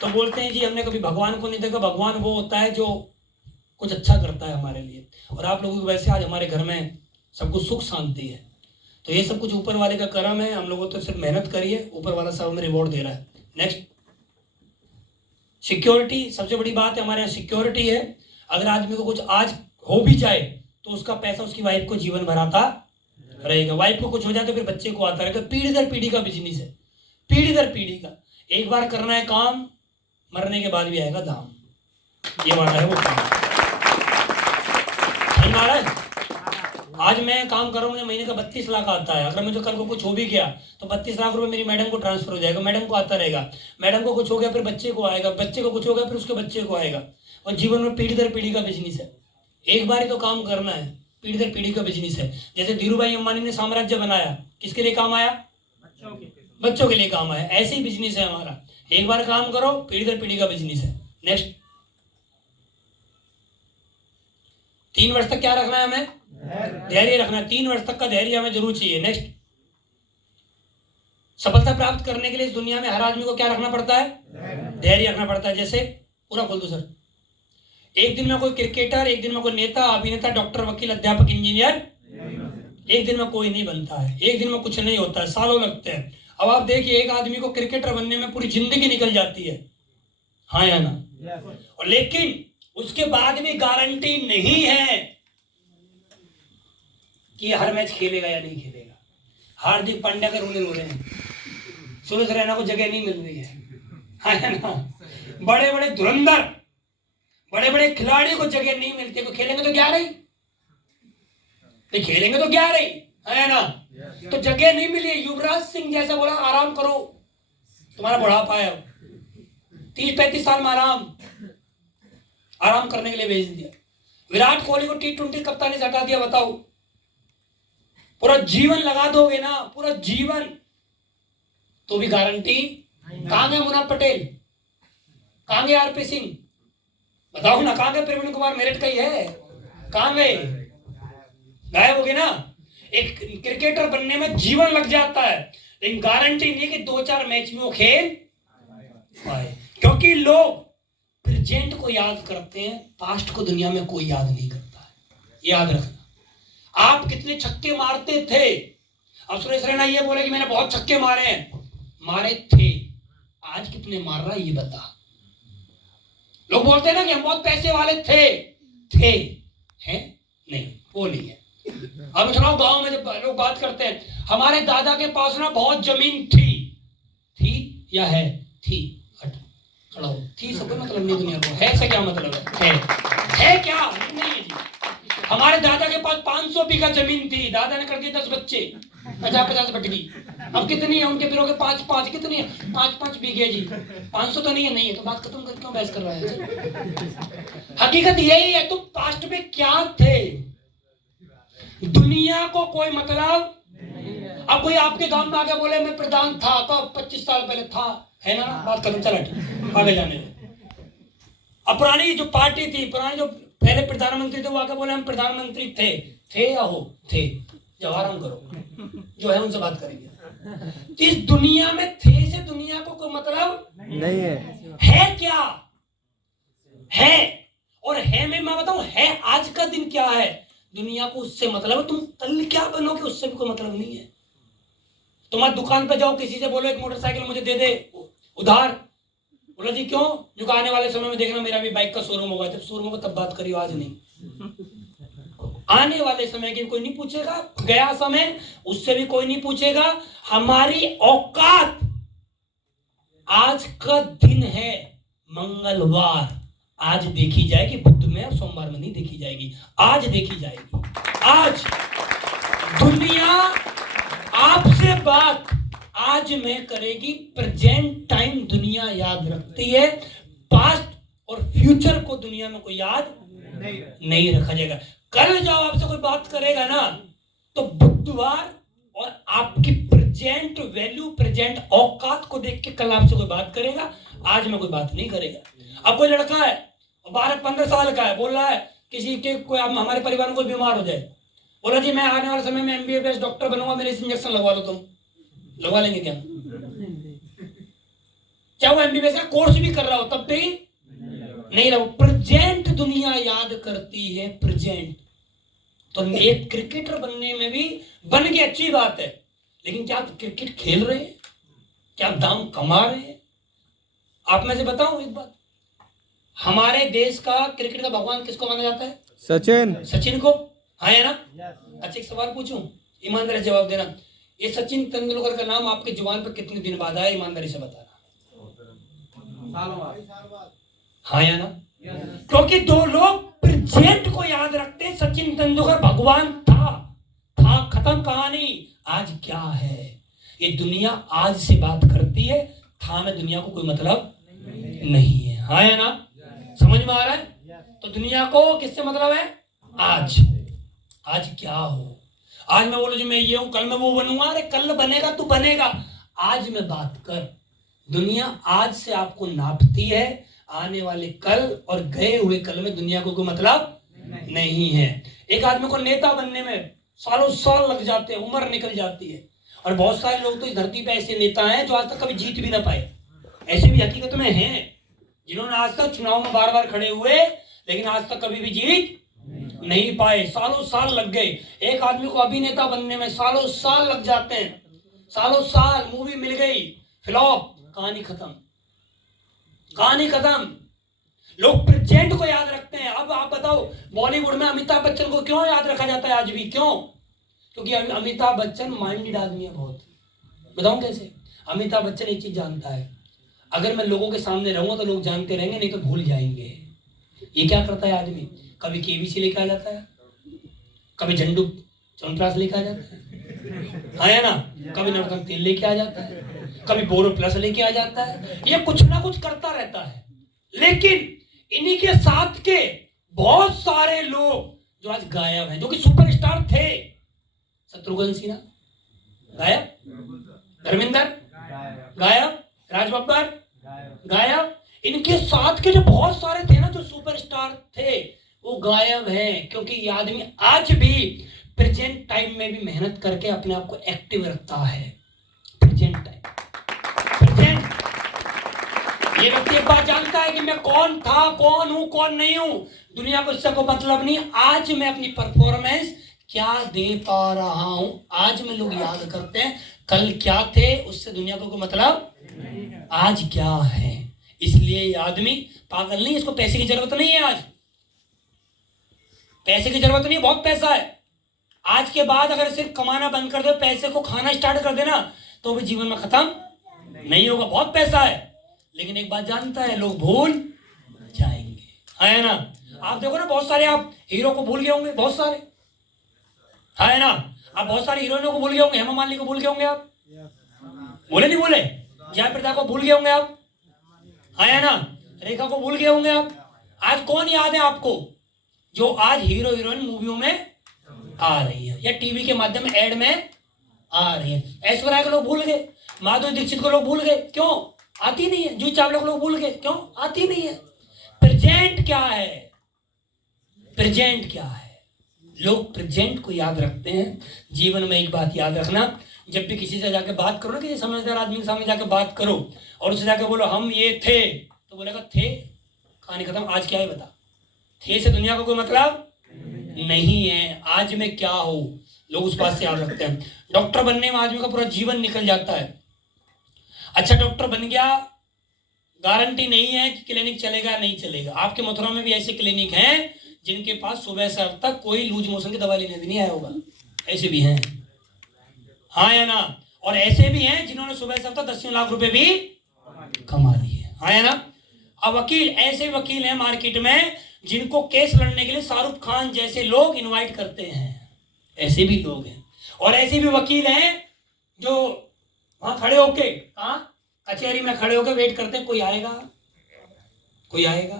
तो बोलते हैं जी हमने कभी भगवान को नहीं देखा, भगवान वो होता है जो कुछ अच्छा करता है हमारे लिए। और आप लोगों को वैसे आज हमारे घर में सब कुछ सुख शांति है, तो ये सब कुछ ऊपर वाले का करम है। हम लोगों तो सिर्फ मेहनत करिए, ऊपर वाला सब हमें रिवॉर्ड दे रहा है। Next, security. सबसे बड़ी बात है हमारे यहाँ सिक्योरिटी है। अगर आदमी को कुछ आज हो भी जाए तो उसका पैसा उसकी वाइफ को जीवन भर आता रहेगा। वाइफ को कुछ हो जाए तो फिर बच्चे को आता रहेगा। पीढ़ी दर पीढ़ी का बिजनेस है, पीढ़ी दर पीढ़ी का। एक बार करना है काम, मरने के बाद भी आएगा दाम। ये वाला है वो काम। आज मैं काम कर रहा हूँ, मुझे महीने का 32 लाख आता है। अगर मुझे कल को कुछ हो भी गया तो 32 लाख रुपए मेरी मैडम को ट्रांसफर हो जाएगा, मैडम को आता रहेगा। मैडम को कुछ हो गया फिर बच्चे को आएगा, बच्चे को कुछ हो गया फिर उसके बच्चे को आएगा। और जीवन में पीढ़ी दर पीढ़ी का बिजनेस है। एक बार ही तो काम करना है, पीढ़ी दर पीढ़ी का बिजनेस है। जैसे धीरूभाई अंबानी ने साम्राज्य बनाया, किसके लिए काम आया? बच्चों के लिए काम आया। ऐसे ही बिजनेस है हमारा, एक बार काम करो, पीढ़ी दर पीढ़ी का बिजनेस है। नेक्स्ट, 3 वर्ष तक क्या रखना है हमें? धैर्य रखना है। 3 वर्ष तक का धैर्य हमें जरूर चाहिए। नेक्स्ट, सफलता प्राप्त करने के लिए इस दुनिया में हर आदमी को क्या रखना पड़ता है? धैर्य रखना पड़ता है। जैसे पूरा खोल दो सर। एक दिन में कोई क्रिकेटर, एक दिन में कोई नेता, अभिनेता, डॉक्टर, वकील, अध्यापक, इंजीनियर एक दिन में कोई नहीं बनता है। एक दिन में कुछ नहीं होता है, सालों लगते हैं। अब आप देखिए, एक आदमी को क्रिकेटर बनने में पूरी जिंदगी निकल जाती है, हाँ या ना? और लेकिन उसके बाद भी गारंटी नहीं है कि हर मैच खेलेगा या नहीं खेलेगा। हार्दिक पांड्या के रोने रो रहे हैं, सुरेश रैना को जगह नहीं मिल रही है, है ना? बड़े बड़े धुरंधर, बड़े बड़े खिलाड़ी को जगह नहीं मिलती। तो खेलेंगे तो 11 ही, तो खेलेंगे तो 11 ही, है ना? तो जगह नहीं मिली। युवराज सिंह जैसा बोला आराम करो, तुम्हारा बुढ़ापा है, 30-35 साल में आराम करने के लिए भेज दिया। विराट कोहली को T20 कप्तानी से हटा दिया। बताओ, पूरा जीवन लगा दोगे ना, पूरा जीवन, तो भी गारंटी। कहां गए मुन्ना पटेल, कहां गए आरपी सिंह? बताओ ना, कहां गए प्रवीण कुमार? मेरठ का ही है, कहां गए? गायब हो गए ना। एक क्रिकेटर बनने में जीवन लग जाता है, लेकिन गारंटी नहीं कि 2-4 मैच में वो खेल पाए, क्योंकि लोग प्रेजेंट को याद करते हैं, पास्ट को दुनिया में कोई याद नहीं करता है। याद रखना। आप कितने छक्के मारते थे? अब सुरेश रैना ये बोले कि मैंने बहुत छक्के मारे हैं। मारे थे, आज कितने मार रहा है ये बता। लोग बोलते हैं ना कि हम बहुत पैसे वाले थे हैं? नहीं, वो नहीं है। अब सुनाओ, गांव में जब लोग बात करते हैं, हमारे दादा के पास ना बहुत जमीन थी या है? थी। खड़ा हो, थी सब कोई मतलब नहीं दुनिया को, है से क्या मतलब है क्या? नहीं है जी। हमारे दादा के पास 500 बीघा जमीन थी, दादा ने कर दिए 10 बच्चे, 50-50 बटगी। अब कितनी है उनके पिरों के? 5-5 कितनी है? 5-5 बीघे जी। 500 तो नहीं है, नहीं है तो बात खत्म कर, क्यों बहस कर रहा है? हकीकत यही है, तुम पास्ट में क्या थे, दुनिया को कोई मतलब। अब कोई आपके गांव में आके बोले मैं प्रधान था, कब? 25 साल पहले था, है ना? बात खत्म, चला आगे जाने दे। अब पुरानी जो पार्टी थी, पुरानी जो पहले प्रधानमंत्री थे, वो आके बोले हम प्रधानमंत्री थे या हो थे, जब आराम करो, जो है उनसे बात करेंगे। इस दुनिया में थे से दुनिया को कोई मतलब नहीं है क्या? है, और है में मैं बताऊं, है आज का दिन क्या है, दुनिया को उससे मतलब है। तुम कल क्या बनोगे उससे भी कोई मतलब नहीं है। तुम आज दुकान पे जाओ, किसी से बोलो एक मोटरसाइकिल मुझे दे दे उधार, बोला जी क्यों, जो आने वाले समय में देखना मेरा भी बाइक का शोरूम होगा, जब शोरूम होगा तब बात करियो, आज नहीं। आने वाले समय की कोई नहीं पूछेगा, गया समय उससे भी कोई नहीं पूछेगा। हमारी औकात, आज का दिन है मंगलवार, आज देखी जाएगी, बुध में और सोमवार में नहीं देखी जाएगी, आज देखी जाएगी। आज दुनिया आपसे बात आज में करेगी। प्रेजेंट टाइम दुनिया याद रखती है, पास्ट और फ्यूचर को दुनिया में कोई याद नहीं रखा जाएगा। कल जब आपसे कोई बात करेगा ना, तो बुधवार और आपकी प्रेजेंट वैल्यू, प्रेजेंट औकात को देख के कल आपसे कोई बात करेगा, आज में कोई बात नहीं करेगा। अब कोई लड़का है 12-15 साल का है, बोल रहा है किसी के कोई हमारे परिवार में कोई बीमार हो जाए, बोला जी मैं आने वाले समय में MBBS डॉक्टर बनूंगा, मेरे इस इंजेक्शन लगवा लो, तुम लगवा लेंगे क्या? चाहे वो MBBS का कोर्स भी कर रहा हो तब भी नहीं लगवा। प्रेजेंट दुनिया याद करती है, प्रेजेंट। तो एक क्रिकेटर बनने में भी बन गई, अच्छी बात है, लेकिन क्या आप क्रिकेट खेल रहे हैं? क्या आप दाम कमा रहे हैं? आप में से बताऊं एक बात, हमारे देश का क्रिकेट का भगवान किसको माना जाता है? सचिन को। हाँ है ना? अच्छा एक सवाल पूछूं, ईमानदारी से जवाब देना। ये सचिन तेंदुलकर का नाम आपके जुबान पर कितने दिन बाद आया, ईमानदारी से बताना। हाँ या ना? क्योंकि दो लोग प्रेजेंट को याद रखते हैं। सचिन तेंदुलकर भगवान था खत्म कहानी। आज क्या है? ये दुनिया आज से बात करती है, था में दुनिया को कोई मतलब नहीं है। हाँ या ना? समझ में आ रहा है? तो दुनिया को किससे मतलब है? आज क्या हो? आज मैं बोलूं जी मैं ये हूं, कल मैं वो बनूंगा। अरे कल बनेगा तू बनेगा, आज में बात कर। दुनिया आज से आपको नापती है, आने वाले कल और गए हुए कल में दुनिया को कोई मतलब नहीं है। एक आदमी को नेता बनने में सालों साल लग जाते हैं, उम्र निकल जाती है, और बहुत सारे लोग तो इस धरती पे ऐसे नेता हैं जो आज तक कभी जीत भी ना पाए। ऐसे भी हकीकत में हैं जिन्होंने आज तक चुनाव में बार बार खड़े हुए, लेकिन आज तक कभी भी जीत नहीं पाए, सालों साल लग गए। एक आदमी को अभिनेता बनने में सालों साल लग जाते हैं, सालों साल। मूवी मिल गई, फ्लॉप, कहानी खत्म। लोग प्रेजेंट को याद रखते हैं। अब आप बताओ, बॉलीवुड में अमिताभ बच्चन को क्यों याद रखा जाता है आज भी? क्यों? क्योंकि अमिताभ बच्चन माइंडेड आदमी है बहुत। बताऊं कैसे? अमिताभ बच्चन एक चीज जानता है, अगर मैं लोगों के सामने रहूंगा तो लोग जानते रहेंगे, नहीं तो भूल जाएंगे। ये क्या करता है आदमी? कभी KBC लेके आ जाता है, कभी झंडू च्यवनप्राश लेके आ जाता है, हाँ या ना? कभी नवरत्न तेल लेके आ जाता है, कभी बोरो प्लस लेके आ जाता है। ये कुछ ना कुछ करता रहता है। लेकिन इन्हीं के साथ के बहुत सारे लोग जो आज गायब हैं, जो कि सुपरस्टार थे। शत्रुघ्न सिन्हा गायब, धर्मेंद्र गायब, राज बब्बर गायब। इनके साथ के जो बहुत सारे थे ना, जो सुपरस्टार थे, वो गायब हैं। क्योंकि ये आदमी आज भी प्रेजेंट टाइम में भी मेहनत करके अपने आप को एक्टिव रखता है। Present time, present. ये व्यक्ति एक बात जानता है कि मैं कौन था, कौन हूं, कौन नहीं हूं, दुनिया को इससे कोई मतलब नहीं। आज मैं अपनी परफॉर्मेंस क्या दे पा रहा हूं, आज में लोग याद करते हैं। कल क्या थे उससे दुनिया को कोई मतलब, आज क्या है। इसलिए ये आदमी पागल नहीं, इसको पैसे की जरूरत नहीं है। आज पैसे की जरूरत नहीं, बहुत पैसा है। आज के बाद अगर सिर्फ कमाना बंद कर दो, पैसे को खाना स्टार्ट कर देना, तो भी जीवन में खत्म नहीं होगा। बहुत पैसा है, लेकिन एक बात जानता है, लोग भूल जाएंगे, है ना? आप देखो ना, बहुत सारे आप हीरो को भूल गए होंगे, बहुत सारे, है ना? आप बहुत सारे हीरोइनों को भूल गए होंगे, हेमा मालिनी को भूल गए होंगे आप, बोले नहीं बोले? जया प्रदा को भूल गए होंगे आप, है ना? रेखा को भूल गए होंगे आप। आज कौन याद है आपको जो आज हीरो हीरोइन मूवियों में आ रही है या टीवी के माध्यम में एड में आ रही है? ऐश्वर्या को लोग भूल गए, माधुरी दीक्षित को लोग भूल गए, क्यों? आती नहीं है। जूही चावला को लोग भूल गए, क्यों? आती नहीं है। प्रेजेंट क्या है? प्रेजेंट क्या है? लोग प्रेजेंट को याद रखते हैं। जीवन में एक बात याद रखना, जब भी किसी से जाके बात करो ना, किसी समझदार आदमी के सामने जाके बात करो और उससे जाके बोलो हम ये थे, तो बोलेगा थे, कहानी खत्म। आज क्या है बता? थे से दुनिया को कोई मतलब नहीं है। आज में क्या हो, लोग उस बात से याद रखते हैं। डॉक्टर बनने में आदमी का पूरा जीवन निकल जाता है। अच्छा डॉक्टर बन गया, गारंटी नहीं है कि क्लिनिक चलेगा नहीं चलेगा। आपके मथुरा में भी ऐसे क्लिनिक हैं जिनके पास सुबह से अब तक कोई लूज मोशन की दवा लेने भी नहीं आया होगा, ऐसे भी हैं, हाँ या ना। और ऐसे भी हैं जिन्होंने सुबह से अब तक 10 लाख रुपए भी कमा लिए, हाँ या ना। अब वकील, ऐसे वकील हैं मार्केट में जिनको केस लड़ने के लिए शाहरुख खान जैसे लोग इनवाइट करते हैं, ऐसे भी लोग हैं। और ऐसे भी वकील हैं जो वहां खड़े होके, कहाँ, कचहरी में खड़े होकर वेट करते हैं, कोई आएगा कोई आएगा,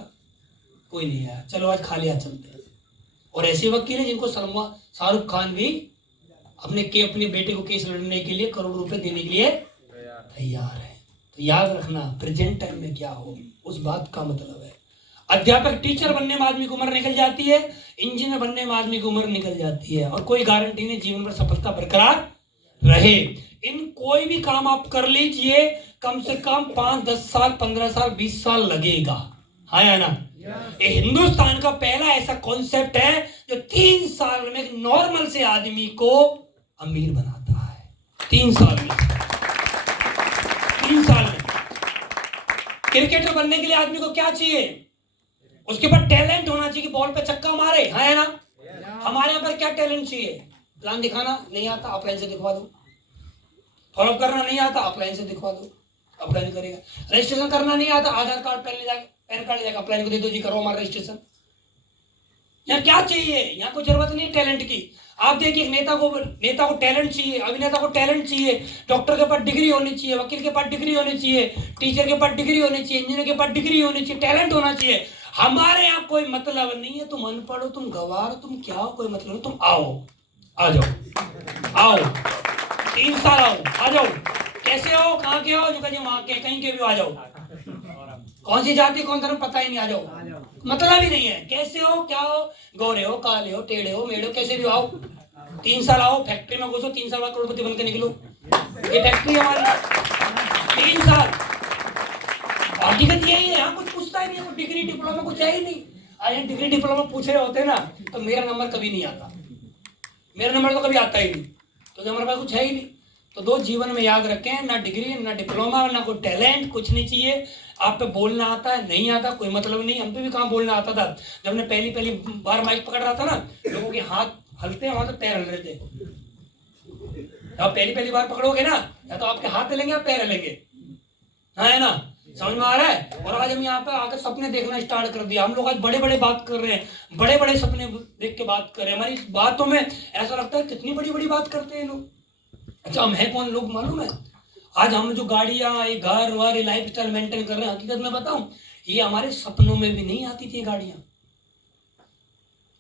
कोई नहीं आया, चलो आज खाली हाथ चलते हैं। और ऐसे वकील हैं जिनको शाहरुख खान भी अपने बेटे को केस लड़ने के लिए करोड़ रुपए देने के लिए तैयार है। तो याद रखना, प्रेजेंट टाइम में क्या हो उस बात का मतलब है। अध्यापक, टीचर बनने में आदमी की उम्र निकल जाती है, इंजीनियर बनने में आदमी की उम्र निकल जाती है, और कोई गारंटी नहीं जीवन भर सफलता बरकरार रहे। इन कोई भी काम आप कर लीजिए, कम से कम 5, 10 साल, 15 साल, 20 साल लगेगा, हाँ या ना। ये हिंदुस्तान का पहला ऐसा कॉन्सेप्ट है जो 3 साल में एक नॉर्मल से आदमी को अमीर बनाता है। 3 साल में, 3 साल में। क्रिकेटर बनने के लिए आदमी को क्या चाहिए? उसके पास टैलेंट होना चाहिए कि बॉल पे छक्का मारे, हाँ या ना। हमारे यहाँ पर क्या टैलेंट चाहिए? प्लान दिखाना नहीं आता, ऑफलाइन से दिखवा दो। फॉलोअप करना नहीं आता, ऑफलाइन से दिखवा दो, ऑफलाइन करेगा। रजिस्ट्रेशन करना नहीं आता, आधार कार्ड पैन कार्ड ले जाकर अप्लाई को दे दो, जी करो हमारा रजिस्ट्रेशन। यहाँ क्या चाहिए? यहाँ कोई जरूरत नहीं टैलेंट की। आप देखिए, नेता को टैलेंट चाहिए, अभिनेता को टैलेंट चाहिए, डॉक्टर के पास डिग्री होनी चाहिए, वकील के पास डिग्री होनी चाहिए, टीचर के पास डिग्री होनी चाहिए, इंजीनियर के पास डिग्री होनी चाहिए, टैलेंट होना चाहिए। हमारे यहाँ कोई मतलब नहीं है, तुम अनपढ़ हो, तुम गवार हो, तुम क्या हो, कोई मतलब नहीं, तुम आओ, आ जाओ, आओ, 3 साल आओ, आ जाओ। कैसे हो, कहाँ के हो? जी वहां के, कहीं के भी आ जाओ। कौन सी जाति, कौन धर्म, पता ही नहीं, आ जाओ। मतलब ही नहीं है, कैसे हो, क्या हो, गोरे हो, काले हो, टेढ़े हो, मेढ़े हो, कैसे भी आओ, 3 साल आओ, फैक्ट्री में घुसो, 3 साल बाद करोड़पति बनकर निकलो। ये फैक्ट्री हमारी, 3 साल। हकीकत यही है, यहाँ कुछ पूछता ही नहीं है, डिग्री डिप्लोमा कुछ है ही नहीं। अरे डिग्री डिप्लोमा पूछ रहे होते ना तो मेरा नंबर कभी नहीं आता, मेरा नंबर तो कभी आता ही नहीं, तो हमारे पास कुछ है ही नहीं। तो 2 जीवन में याद रखें, ना डिग्री, ना डिप्लोमा, ना कोई टैलेंट, कुछ नहीं चाहिए। आप पे बोलना आता है, नहीं आता, कोई मतलब नहीं। हम पे भी कहाँ बोलना आता था। जब हमने पहली बार माइक पकड़ रहा था ना, लोगों के हाथ हलते हैं, वहां तो पैर हल रहे थे। आप पहली बार पकड़ोगे ना, या तो आपके हाथ हिलेंगे या पैर हिलेंगे, हाँ है ना, समझ में आ रहा है। और आज हम यहाँ पे आकर सपने देखना स्टार्ट कर दिया। हम लोग आज बड़े बड़े बात कर रहे हैं, बड़े बड़े सपने देख के बात कर रहे हैं। हमारी बातों में ऐसा लगता है कितनी बड़ी बड़ी बात करते हैं लोग। अच्छा, हम है कौन लोग मालूम है? आज हम जो गाड़ियाँ, ये घर वार, लाइफ स्टाइल मेंटेन कर रहे हैं, हकीकत में बताऊं, ये हमारे सपनों में भी नहीं आती थी गाड़ियाँ।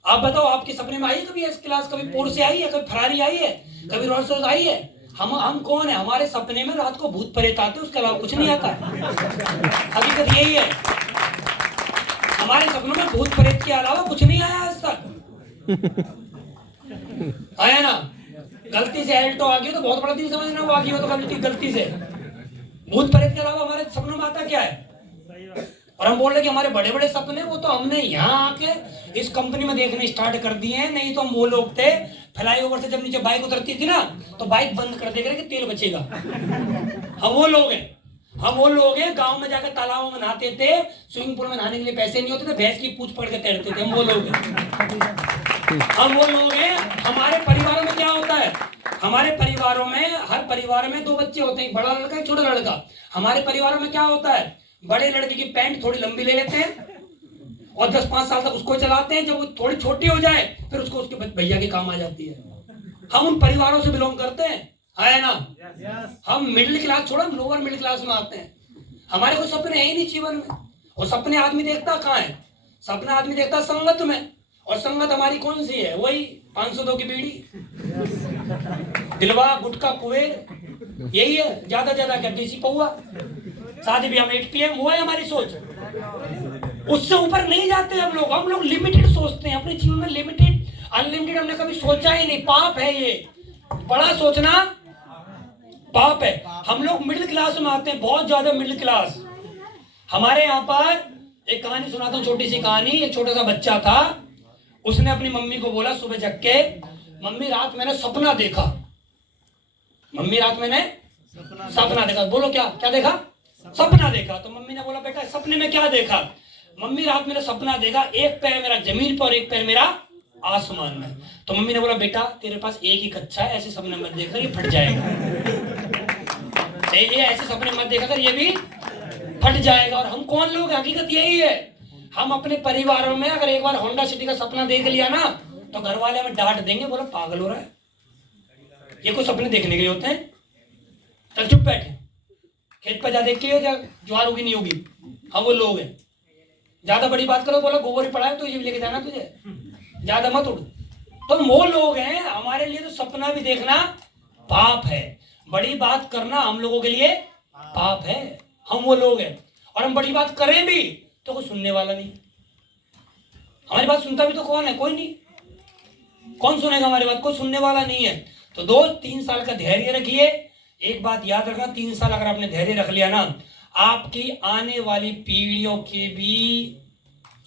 आप बताओ, आपके सपने में आई है कभी एस क्लास, कभी पोर्शे आई है, कभी फरारी आई है, कभी रोल्स रॉयस आई है? हम कौन है? हमारे सपने में रात को भूत प्रेत आते, उसके अलावा कुछ नहीं आता। हकीकत यही है, हमारे सपनों में भूत प्रेत के अलावा कुछ नहीं आया आज तक, आया ना। गलती से एल्टो आ गई तो बहुत बड़ा दिन समझना, वो आ गई हो तो गलती से। भूत प्रेत के अलावा हमारे सपनों में आता क्या है? और हम बोल रहे कि हमारे बड़े बड़े सपने, वो तो हमने यहाँ आके इस कंपनी में देखने स्टार्ट कर दिए हैं। नहीं तो हम वो लोग थे, फ्लाईओवर से जब नीचे बाइक उतरती थी ना तो बाइक बंद कर देगा कि तेल बचेगा। हम वो लोग हैं, गांव में जाकर तालाबों में नहाते थे, स्विमिंग पूल में नहाने के लिए पैसे नहीं होते थे, भैंस की पूंछ पड़ के तैरते थे। हम वो लोग हैं। हमारे परिवारों में क्या होता है? हमारे परिवारों में, हर परिवार में 2 बच्चे होते हैं, बड़ा लड़का, एक छोटा लड़का। हमारे परिवारों में क्या होता है? बड़े लड़के की पैंट थोड़ी लंबी ले लेते हैं और 10-5 साल तक उसको चलाते हैं। जब वो थोड़ी छोटी हो जाए फिर उसको उसके भैया के काम आ जाती है। हम उन परिवारों से बिलोंग करते हैं, है ना। हम मिडिल क्लास छोड़ो, हम लोअर मिडिल क्लास में आते हैं। हमारे कोई सपने है ही नहीं जीवन में। और सपने आदमी देखता कहाँ है? सपना आदमी देखता संगत में। और संगत हमारी कौन सी है? वही 502 की बीड़ी, दिलवा, गुटखा, कुएर, यही है। ज्यादा क्या, देसी पौआ, शादी भी हम 8 PM, वो है हमारी सोच। उससे ऊपर नहीं जाते हम लोग लिमिटेड सोचते हैं अपने जीवन में। लिमिटेड, अनलिमिटेड हमने कभी सोचा ही नहीं। पाप है ये, बड़ा सोचना पाप है। हम लोग मिडिल क्लास में आते हैं, बहुत ज्यादा मिडिल क्लास। हमारे यहाँ पर एक कहानी सुनाता हूँ, छोटी सी कहानी। एक छोटा सा बच्चा था, उसने अपनी मम्मी को बोला सुबह जग के, मम्मी रात मैंने सपना देखा, मम्मी रात मैंने सपना देखा। बोलो क्या क्या देखा? सपना देखा। तो मम्मी ने बोला बेटा सपने में क्या देखा? मम्मी रात मैंने सपना देखा, एक पैर मेरा जमीन पर और एक पैर मेरा आसमान में। तो मम्मी ने बोला बेटा तेरे पास एक ही कच्चा है, ऐसे सपने मत देखकर ये फट जाएगा, ये ऐसे सपने मत देखा कर, ये भी फट जाएगा। और हम कौन लोग, हकीकत यही है, हम अपने परिवारों में अगर एक बार होंडा सिटी का सपना देख लिया ना तो घर वाले हमें डांट देंगे, बोला पागल हो रहा है, ये कोई सपने देखने के लिए होते हैं, चल चुप बैठे, खेत पर जा देख के ज्वार होगी नहीं होगी, हम वो लोग हैं। ज्यादा बड़ी बात करो, बोला गोबर ही पड़ा है तो ये लेके जाना तुझे, ज्यादा मत उड़। तो वो लोग हैं, हमारे लिए तो सपना भी देखना पाप है, बड़ी बात करना हम लोगों के लिए पाप है, हम वो लोग हैं। और हम बड़ी बात करें भी तो कोई सुनने वाला नहीं, हमारी बात सुनता भी तो कौन है? कोई नहीं, कौन सुनेगा हमारी बात? कोई सुनने वाला नहीं है। तो दोस्त 3 साल का धैर्य रखिए। एक बात याद रखना, 3 साल अगर आपने धैर्य रख लिया ना, आपकी आने वाली पीढ़ियों के भी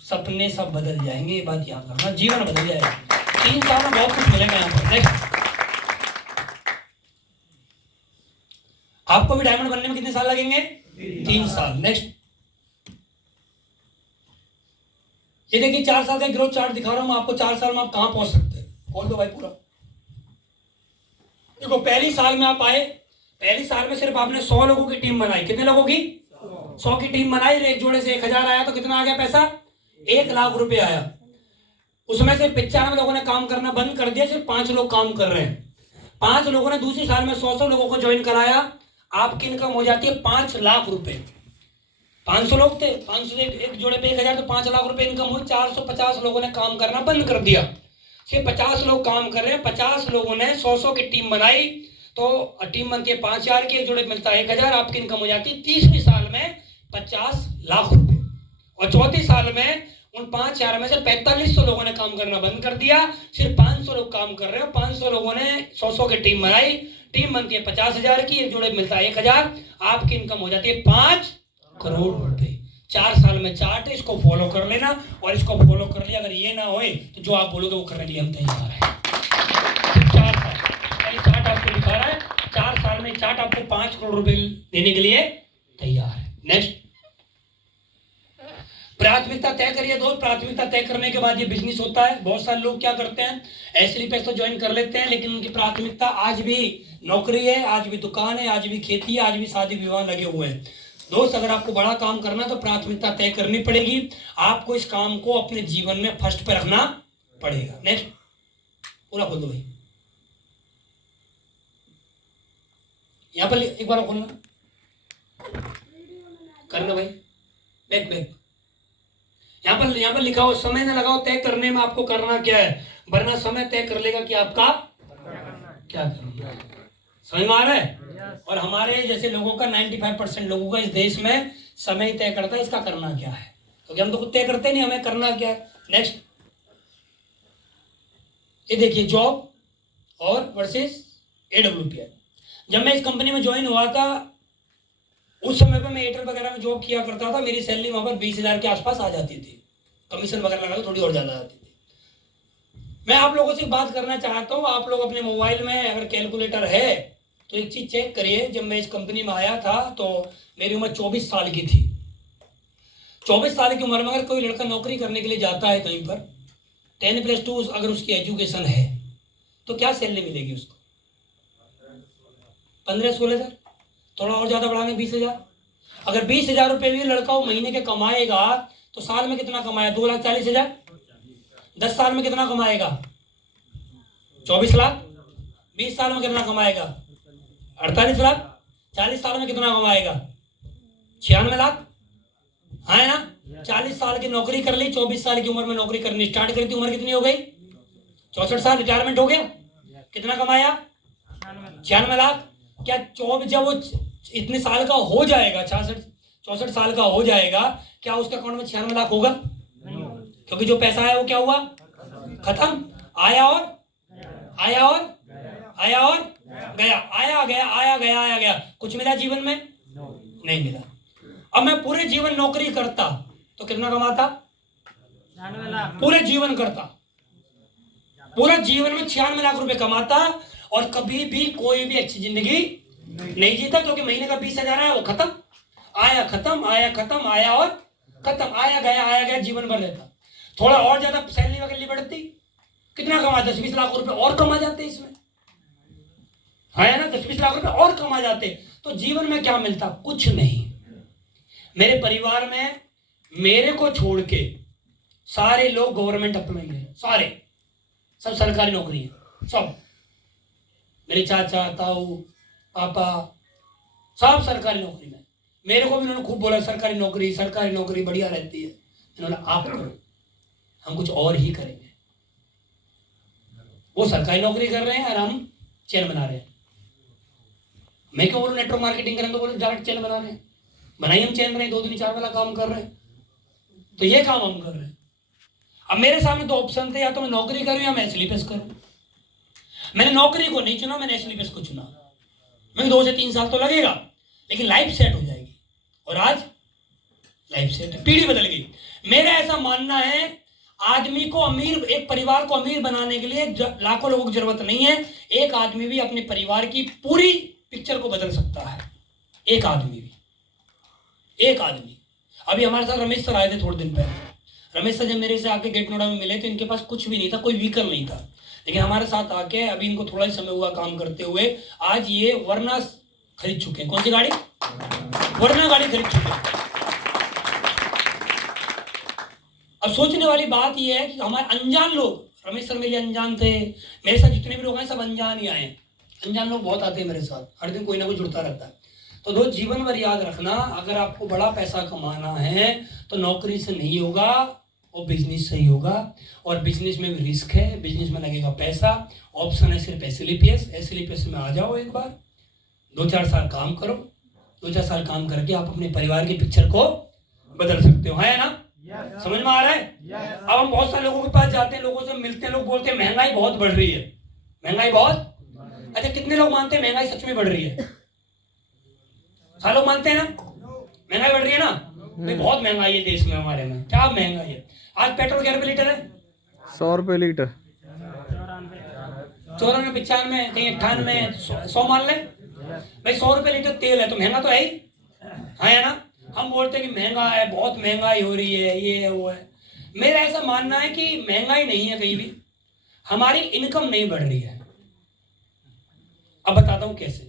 सपने सब बदल जाएंगे, ये बात याद रखना, जीवन बदल जाएगा। 3 साल में बहुत कुछ मिलेगा यहाँ पर। नेक्स्ट, आपको भी डायमंड बनने में कितने साल लगेंगे? 3 साल। नेक्स्ट, ये देखिए 4 साल का ग्रोथ चार्ट दिखा रहा हूं मैं आपको, 4 साल में आप कहां पहुंच सकते हैं। खोल दो भाई पूरा। देखो पहली साल में आप आए, पहली साल में सिर्फ आपने 100 लोगों की टीम बनाई। कितने लोगों की? 100 की टीम बनाई, एक जोड़े से 1000 आया तो कितना आ गया पैसा? 1 लाख रुपए आया। उसमें से 95 लोगों ने काम करना बंद कर दिया, सिर्फ 5 लोग काम कर रहे हैं। 5 लोगों ने दूसरी साल में 100 लोगों को ज्वाइन कराया, आपकी इनकम हो जाती है 5 लाख रुपए। 500 लोग थे, 500 से एक जोड़े पे 1000 तो 5 लाख रुपए इनकम हुई। 450 लोगों ने काम करना बंद कर दिया, सिर्फ 50 लोग काम कर रहे हैं। 50 लोगों ने 100 की टीम बनाई, तो टीम बनती है 5000 की, एक जोड़े मिलता है 1000, आपकी इनकम हो जाती है तीसरी साल में 50 लाख रुपए। और चौथी साल में उन 5000 में से 4500 लोगों ने काम करना बंद कर दिया, सिर्फ 500 लोग काम कर रहे हैं। 500 लोगों ने 100 की टीम बनाई, टीम बनती है 50,000 की, एक जोड़े मिलता है 1000, आपकी इनकम हो जाती है 5 करोड़ रुपए। 4 साल में चार्ट है, इसको फॉलो कर लेना। और इसको फॉलो कर लिया, अगर ये ना होए तो जो आप बोलोगे वो करने के लिए हम तैयार हैं। 4 साल पहले चार्ट आपको दिखा रहा है, 4 साल में चार्ट आपको 5 करोड़ रुपए देने के लिए तैयार है। नेक्स्ट, प्राथमिकता तय करिए दोस्त। प्राथमिकता तय करने के बाद ये बिजनेस होता है। बहुत सारे लोग क्या करते हैं, ऐसे ही पैसे तो ज्वाइन कर लेते हैं, लेकिन उनकी प्राथमिकता आज भी नौकरी है, आज भी दुकान है, आज भी खेती है, आज भी शादी विवाह लगे हुए हैं। दोस्त अगर आपको बड़ा काम करना है तो प्राथमिकता तय करनी पड़ेगी, आपको इस काम को अपने जीवन में फर्स्ट पे रखना पड़ेगा। नेक्स्ट, पूरा खोल दो भाई, यहां पर एक बार खोलना, करना भाई, बैक बैक। यहां पर लिखा हो समय न लगाओ तय करने में आपको करना क्या है, वरना समय तय कर लेगा कि आपका क्या करना है। समझ में आ रहा है? और हमारे जैसे लोगों का 95% लोगों का इस देश में समय तय करता है इसका करना क्या है, क्योंकि हम तो खुद तय करते नहीं हमें करना क्या है। नेक्स्ट, ये देखिए जॉब और वर्सेस AWPI। जब मैं इस कंपनी में ज्वाइन हुआ था उस समय पे मैं एयरटेल वगैरह में जॉब किया करता था, मेरी सैलरी वहां पर 20,000 के आसपास आ जाती थी, कमीशन वगैरह लगा थोड़ी और ज्यादा आती थी। मैं आप लोगों से बात करना चाहता हूँ, आप लोग अपने मोबाइल में अगर कैलकुलेटर है तो एक चीज चेक करिए। जब मैं इस कंपनी में आया था तो मेरी उम्र 24 साल की थी। 24 साल की उम्र में अगर कोई लड़का नौकरी करने के लिए जाता है कहीं पर, 10+2 अगर उसकी एजुकेशन है तो क्या सैलरी मिलेगी उसको? 15-16 हज़ार, थोड़ा और ज्यादा बढ़ाने 20,000। अगर 20,000 रुपये भी लड़का वो महीने के कमाएगा तो साल में कितना कमाया? 2,40,000। 10 साल में कितना कमाएगा? 24 लाख। 20 साल में कितना कमाएगा? 48 लाख। 40 साल में कितना कमाएगा? 96 लाख। है ना? 40 साल की नौकरी कर ली, 24 साल की उम्र में नौकरी करनी स्टार्ट करी थी, उम्र कितनी हो गई? 64 साल, रिटायरमेंट हो गया। कितना कमाया? 96 लाख। क्या जब वो इतने साल का हो जाएगा, 64 साल का हो जाएगा, क्या उसके अकाउंट में 96 लाख होगा? क्योंकि जो पैसा आया वो क्या हुआ? खत्म। आया और आया और आया और गया, आया गया, आया गया, आया गया। कुछ मिला जीवन में? नहीं मिला। अब मैं पूरे जीवन नौकरी करता तो कितना कमाता? पूरे जीवन करता पूरा जीवन में 96 लाख रुपए कमाता और कभी भी कोई भी अच्छी जिंदगी नहीं जीता, क्योंकि महीने का 20,000 आया वो खत्म, आया खत्म, आया खत्म, आया और खत्म, आया गया जीवन भर रहता। थोड़ा और ज्यादा सैलरी वगैरह बढ़ती, कितना कमा, 10-20 लाख रुपए और कमा जाते इसमें, है ना, 10-20 लाख रुपए और कमा जाते, तो जीवन में क्या मिलता? कुछ नहीं। मेरे परिवार में मेरे को छोड़ के सारे लोग गवर्नमेंट एम्प्लॉई हैं, सारे, सब सरकारी नौकरी है, सब मेरे चाचा, ताऊ, पापा, सब सरकारी नौकरी में। मेरे को भी उन्होंने खूब बोला सरकारी नौकरी बढ़िया रहती है। इन्होंने आप करो, हम कुछ और ही करेंगे। वो सरकारी नौकरी कर रहे हैं और हम चैन बना रहे हैं। मैं क्यों बोलूं नेटवर्क मार्केटिंग करें, तो बोलूं डायरेक्ट चैन बना रहे हैं, बनाई हम चैन रहे हैं, 2 दिन 4 वाला काम कर रहे हैं, तो ये काम हम कर रहे हैं। अब मेरे सामने 2 ऑप्शन थे, या तो मैं नौकरी करूं या मैं एसलीपेस करूं। मैंने नौकरी को नहीं चुना, मैंने एसलीपेस को चुना। मैं 2 से 3 साल तो लगेगा, लेकिन लाइफ सेट हो जाएगी। और आज लाइफ सेट है, पीढ़ी बदल गई। मेरा ऐसा मानना है, आदमी को अमीर, एक परिवार को अमीर बनाने के लिए लाखों लोगों की जरूरत नहीं है। एक आदमी भी अपने परिवार की पूरी पिक्चर को बदल सकता है। एक आदमी भी, एक आदमी। अभी हमारे साथ रमेश सर आए थे थोड़े दिन पहले। रमेश सर जब मेरे से आके गेट नोएडा में मिले तो इनके पास कुछ भी नहीं था, कोई व्हीकल नहीं था, लेकिन हमारे साथ आके अभी इनको थोड़ा ही समय हुआ काम करते हुए, आज ये वरना खरीद चुके हैं। कौन सी गाड़ी? वरना गाड़ी खरीद चुके हैं। अब सोचने वाली बात यह है कि हमारे अनजान लोग, रमेश सर मेरे अनजान थे, मेरे साथ जितने भी लोग हैं सब अनजान ही आए हैं। अनजान लोग बहुत आते हैं मेरे साथ, हर दिन कोई ना कोई जुड़ता रहता है। तो दोस्त जीवन भर याद रखना, अगर आपको बड़ा पैसा कमाना है तो नौकरी से नहीं होगा, और बिजनेस से ही होगा। और बिजनेस में भी रिस्क है, बिजनेस में लगेगा पैसा। ऑप्शन है सिर्फ एसलीपीएस में आ जाओ, एक बार 2-4 साल काम करो, 2-4 साल काम करके आप अपने परिवार की पिक्चर को बदल सकते हो, है ना? समझ में आ रहा है? अब हम बहुत सारे लोगों के पास जाते हैं, लोगों से मिलते हैं, लोग बोलते हैं महंगाई बहुत बढ़ रही है। महंगाई बहुत, अच्छा कितने लोग मानते हैं महंगाई सच में बढ़ रही है? सारे लोग मानते हैं ना महंगाई बढ़ रही है ना? भाई बहुत महंगाई है देश में, हमारे में क्या महंगाई है। आज पेट्रोल क्या रुपए लीटर है? 100 रुपये लीटर। 94, 95, कहीं 98, 100 मान ले भाई। 100 रुपए लीटर तेल है तो महंगा तो है ही, है ना? हम बोलते हैं कि महंगा है, बहुत महंगाई हो रही है, ये है वो है। मेरा ऐसा मानना है कि महंगाई नहीं है कहीं भी, हमारी इनकम नहीं बढ़ रही है। अब बताता हूं कैसे।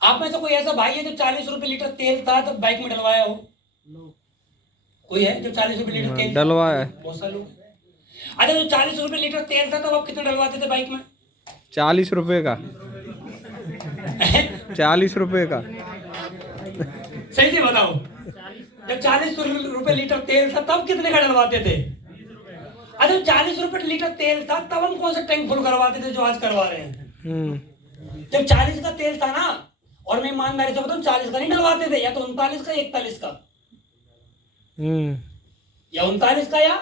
आप में से कोई ऐसा भाई है जो 40 रुपए लीटर तेल था तो बाइक में डलवाया हो? कोई है जो 40 रुपए लीटर तेल डलवाया? बहुत सारे लोग। अच्छा जो 40 रुपए लीटर तेल था तब आप कितना डलवाते थे बाइक में? 40 रुपए का। 40 रुपए का। सही से बताओ, जब 40 रुपए लीटर तेल था तब कितने का डलवाते थे? अच्छा 40 रुपए लीटर तेल था तब हम कौन सा टैंक फुल करवाते थे जो आज करवा रहे हैं? जब 40 का तेल था ना, और मैं ईमानदारी से बताऊं 40 का नहीं डलवाते थे, या तो 39 का, 41 का, या 39 का, या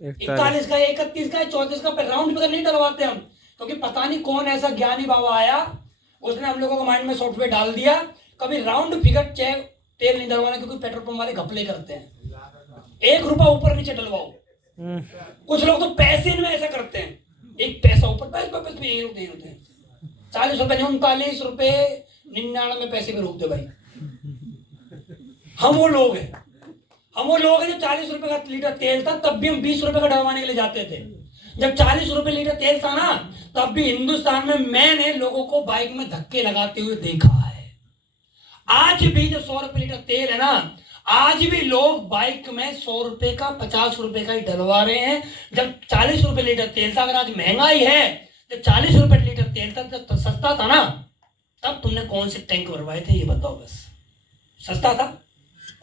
41 का, 31 का, 34 का, राउंड फिगर नहीं डलवाते हम, क्योंकि पता नहीं कौन ऐसा ज्ञानी बाबा आया, उसने हम लोगों को माइंड में सॉफ्टवेयर डाल दिया, कभी राउंड फिगर तेल नहीं डलवाना, क्योंकि पेट्रोल पंप वाले घपले करते हैं। 1 रुपया ऊपर नीचे डलवाओ। कुछ लोग तो पैसे में ऐसा करते हैं, 1 पैसा ऊपर, पैसे यही होते हैं। 40 रुपए 39 रुपए 99 पैसे में रोक दे भाई। हम वो लोग हैं जो 40 रुपए का लीटर तेल था तब भी हम 20 रुपए का डलवाने के लिए जाते थे। जब 40 रुपए लीटर तेल था ना, तब भी हिंदुस्तान में मैंने लोगों को बाइक में धक्के लगाते हुए देखा है। आज भी जो 100 रुपए लीटर तेल है ना, आज भी लोग बाइक में 100 रुपए का, 50 रुपए का ही डलवा रहे हैं। जब 40 रुपए लीटर तेल था, अगर आज महंगाई है, जब 40 रुपए लीटर तेल था तो सस्ता था ना, तब तुमने कौन से टैंक भरवाए थे ये बताओ बस। सस्ता था,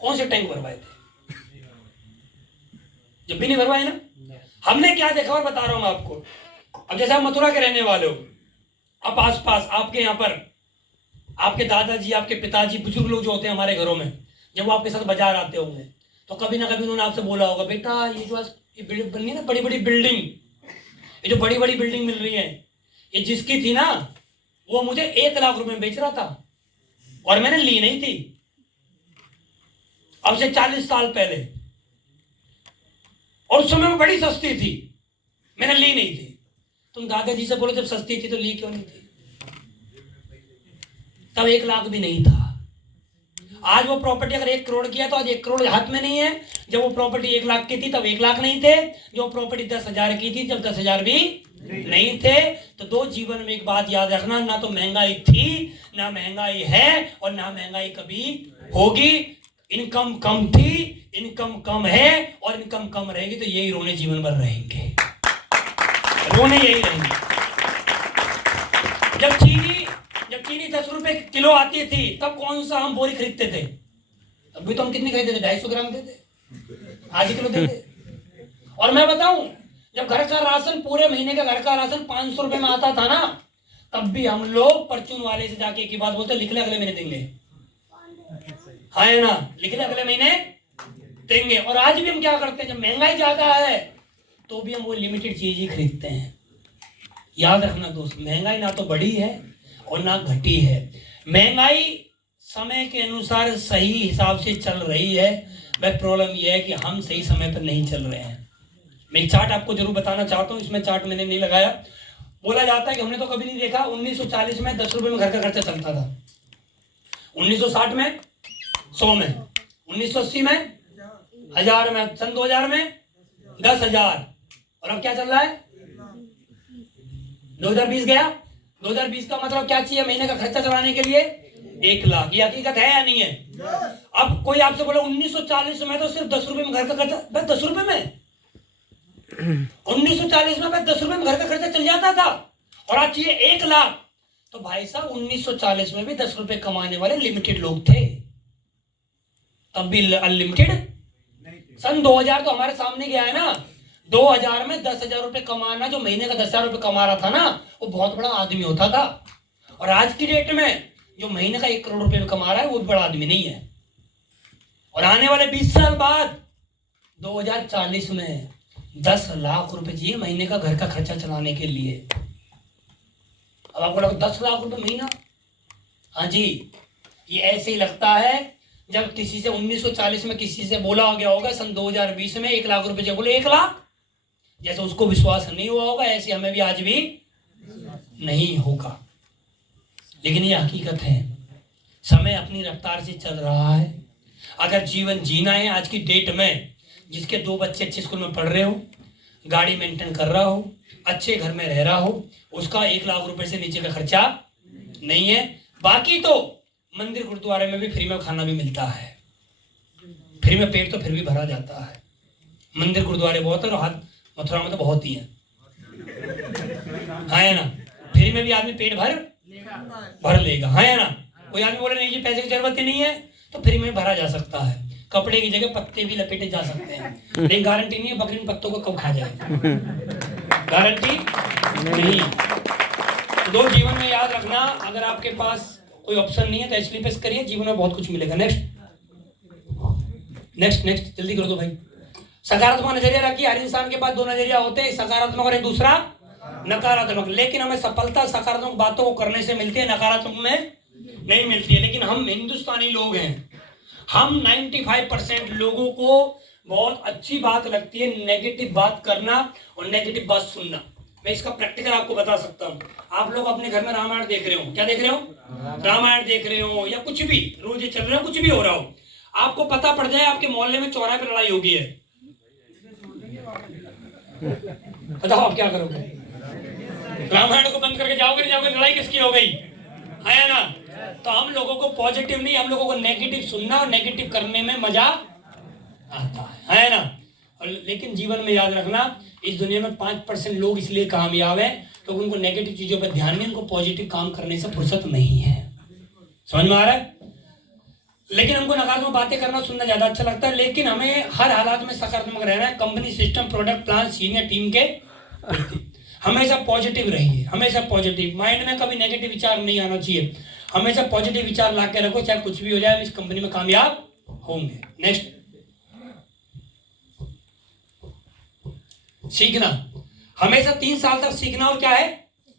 कौन से टैंक भरवाए थे? जब भी नहीं भरवाए ना। हमने क्या देखा और बता रहा हूं आपको। अब जैसे आप मथुरा के रहने वाले हो, अब आस पास आपके यहाँ पर आपके दादाजी, आपके पिताजी, बुजुर्ग लोग जो होते हैं हमारे घरों में, जब वो आपके साथ बाजार आते होंगे तो कभी ना कभी उन्होंने आपसे बोला होगा, बेटा ये जो ये बनी है ना बड़ी बड़ी बिल्डिंग, ये जो बड़ी बड़ी बिल्डिंग मिल रही है, ये जिसकी थी ना वो मुझे 1 लाख रुपए में बेच रहा था और मैंने ली नहीं थी। अब से 40 साल पहले, और उस समय में बड़ी सस्ती थी। मैंने ली नहीं थी। तुम दादाजी से बोलो जब सस्ती थी तो ली क्यों नहीं थी? तब 1 लाख भी नहीं था। आज वो प्रॉपर्टी अगर 1 करोड़ की है तो आज 1 करोड़ हाथ में नहीं है। जब वो प्रॉपर्टी 1 लाख की थी तब 1 लाख नहीं थे। जो प्रॉपर्टी 10,000 की थी जब 10,000 भी नहीं थे। तो 2 जीवन में एक बात याद रखना, ना तो महंगाई थी, ना महंगाई है, और ना महंगाई कभी होगी। इनकम कम थी, इनकम कम है, और इनकम कम रहेगी तो यही रोने जीवन भर रहेंगे, रोने यही रहेंगे। जब चीनी 10 रुपए किलो आती थी तब कौन सा हम बोरी खरीदते थे? अभी तो हम कितनी खरीदते थे? 250 ग्राम देते, आधी किलो देते। और मैं बताऊं, जब घर का राशन, पूरे महीने का घर का राशन 500 रुपए में आता था ना, तब भी हम लोग परचून वाले से जाके एक ही बात बोलते, लिख ले अगले महीने देंगे। हाँ है ना, लिख ले अगले महीने देंगे। और आज भी हम क्या करते हैं, जब महंगाई ज्यादा है तो भी हम वो लिमिटेड चीज ही खरीदते हैं। याद रखना दोस्त, महंगाई ना तो बढ़ी है और ना घटी है। महंगाई समय के अनुसार सही हिसाब से चल रही है। वह प्रॉब्लम यह है कि हम सही समय पर नहीं चल रहे हैं। मैं एक चार्ट आपको जरूर बताना चाहता हूँ, इसमें चार्ट मैंने नहीं लगाया। बोला जाता है कि हमने तो कभी नहीं देखा, 1940 में 10 रुपए में घर का खर्चा चलता था, 1960 में 100 में, 1980 में 1000 में, सन 2000 में 10,000, और अब क्या चल रहा है? 2020 गया। 2020 का मतलब क्या चाहिए महीने का खर्चा चलाने के लिए? 1 लाख। ये हकीकत है या नहीं है? अब कोई आपसे बोले 1940 में तो सिर्फ 10 रुपए में घर का खर्चा, बस 10 रुपए में 1940 में बस 10 रुपए में घर का खर्चा चल जाता था, और आज चाहिए 1 लाख। तो भाई साहब 1940 में भी 10 रुपए कमाने वाले लिमिटेड लोग थे, तब भी अनलिमिटेड। सन 2000 तो हमारे सामने गया है ना। 2000 में 10,000 रुपए कमाना, जो महीने का 10,000 रुपए कमा रहा था ना, वो बहुत बड़ा आदमी होता था। और आज की डेट में जो महीने का 1 करोड़ रुपए कमा रहा है वो भी बड़ा आदमी नहीं है। और आने वाले 20 साल बाद 2040 में 10 लाख रुपए चाहिए महीने का घर का खर्चा चलाने के लिए। अब आपको लगा 10 लाख रुपए महीना? हाँ जी, ये ऐसे ही लगता है जब किसी से 1940 में किसी से बोला गया होगा सन 2020 में 1 लाख रुपए चाहिए, बोले 1 लाख। जैसे उसको विश्वास नहीं हुआ होगा, ऐसे हमें भी आज भी नहीं होगा। लेकिन ये हकीकत है, समय अपनी रफ्तार से चल रहा है। अगर जीवन जीना है आज की डेट में, जिसके 2 बच्चे अच्छे स्कूल में पढ़ रहे हो, गाड़ी मेंटेन कर रहा हो, अच्छे घर में रह रहा हो, उसका 1 लाख रुपए से नीचे का खर्चा नहीं है। बाकी तो मंदिर गुरुद्वारे में भी फ्री में खाना भी मिलता है, फ्री में पेट तो फिर भी भरा जाता है। मंदिर गुरुद्वारे बहुत है, और हाथ मथुरा में तो बहुत ही है, हाँ है ना। फ्री में भी आदमी पेट भर लेगा, हाँ है ना। कोई आदमी बोले नहीं जी पैसे की जरूरत ही नहीं है, तो फ्री में भरा जा सकता है। कपड़े की जगह पत्ते भी लपेटे जा सकते हैं, लेकिन गारंटी नहीं है बकरी इन पत्तों को कब खा जाएगा, गारंटी नहीं। तो दो जीवन में याद रखना, अगर आपके पास कोई ऑप्शन नहीं है तो एचलीपेस करिए, जीवन में बहुत कुछ मिलेगा। नेक्स्ट नेक्स्ट नेक्स्ट जल्दी कर दो भाई। सकारात्मक नजरिया रखिए। हर इंसान के पास 2 नजरिया होते हैं, सकारात्मक और एक दूसरा नकारात्मक। लेकिन हमें सफलता सकारात्मक बातों को करने से मिलती है, नकारात्मक में नहीं मिलती है। लेकिन हम हिंदुस्तानी लोग हैं, हम 95% लोगों को बहुत अच्छी बात लगती है नेगेटिव बात करना और नेगेटिव बात सुनना। मैं इसका प्रैक्टिकल आपको बता सकता हूँ। आप लोग अपने घर में रामायण देख रहे हो, क्या देख रहे हो? रामायण देख रहे हो, या कुछ भी रोज चल रहे हो, कुछ भी हो रहा हो, आपको पता पड़ जाए आपके मोहल्ले में चौराहे पर लड़ाई होगी है, बताओ आप क्या करोगे? रामायण को बंद करके जाओगे, लड़ाई किसकी हो गई, है ना? तो हम लोगों को पॉजिटिव नहीं, हम लोगों को नेगेटिव सुनना और नेगेटिव करने में मजा आता है ना? और लेकिन जीवन में याद रखना, इस दुनिया में 5% लोग इसलिए कामयाब हैं क्योंकि उनको नेगेटिव चीजों पर ध्यान नहीं, उनको पॉजिटिव काम करने से फुर्सत नहीं है। समझ में आ रहा है? लेकिन हमको नकारात्मक बातें करना सुनना ज्यादा अच्छा लगता है। लेकिन हमें हर हालात में सकारात्मक रहना है। Company, system, product, plan, senior team के हमेशा पॉजिटिव रहिए, हमेशा पॉजिटिव। माइंड में कभी नेगेटिव विचार नहीं आना चाहिए, हमेशा पॉजिटिव विचार ला के रखो, चाहे कुछ भी हो जाए, हम इस कंपनी में कामयाब होंगे। नेक्स्ट, सीखना। हमेशा 3 साल तक सीखना और क्या है?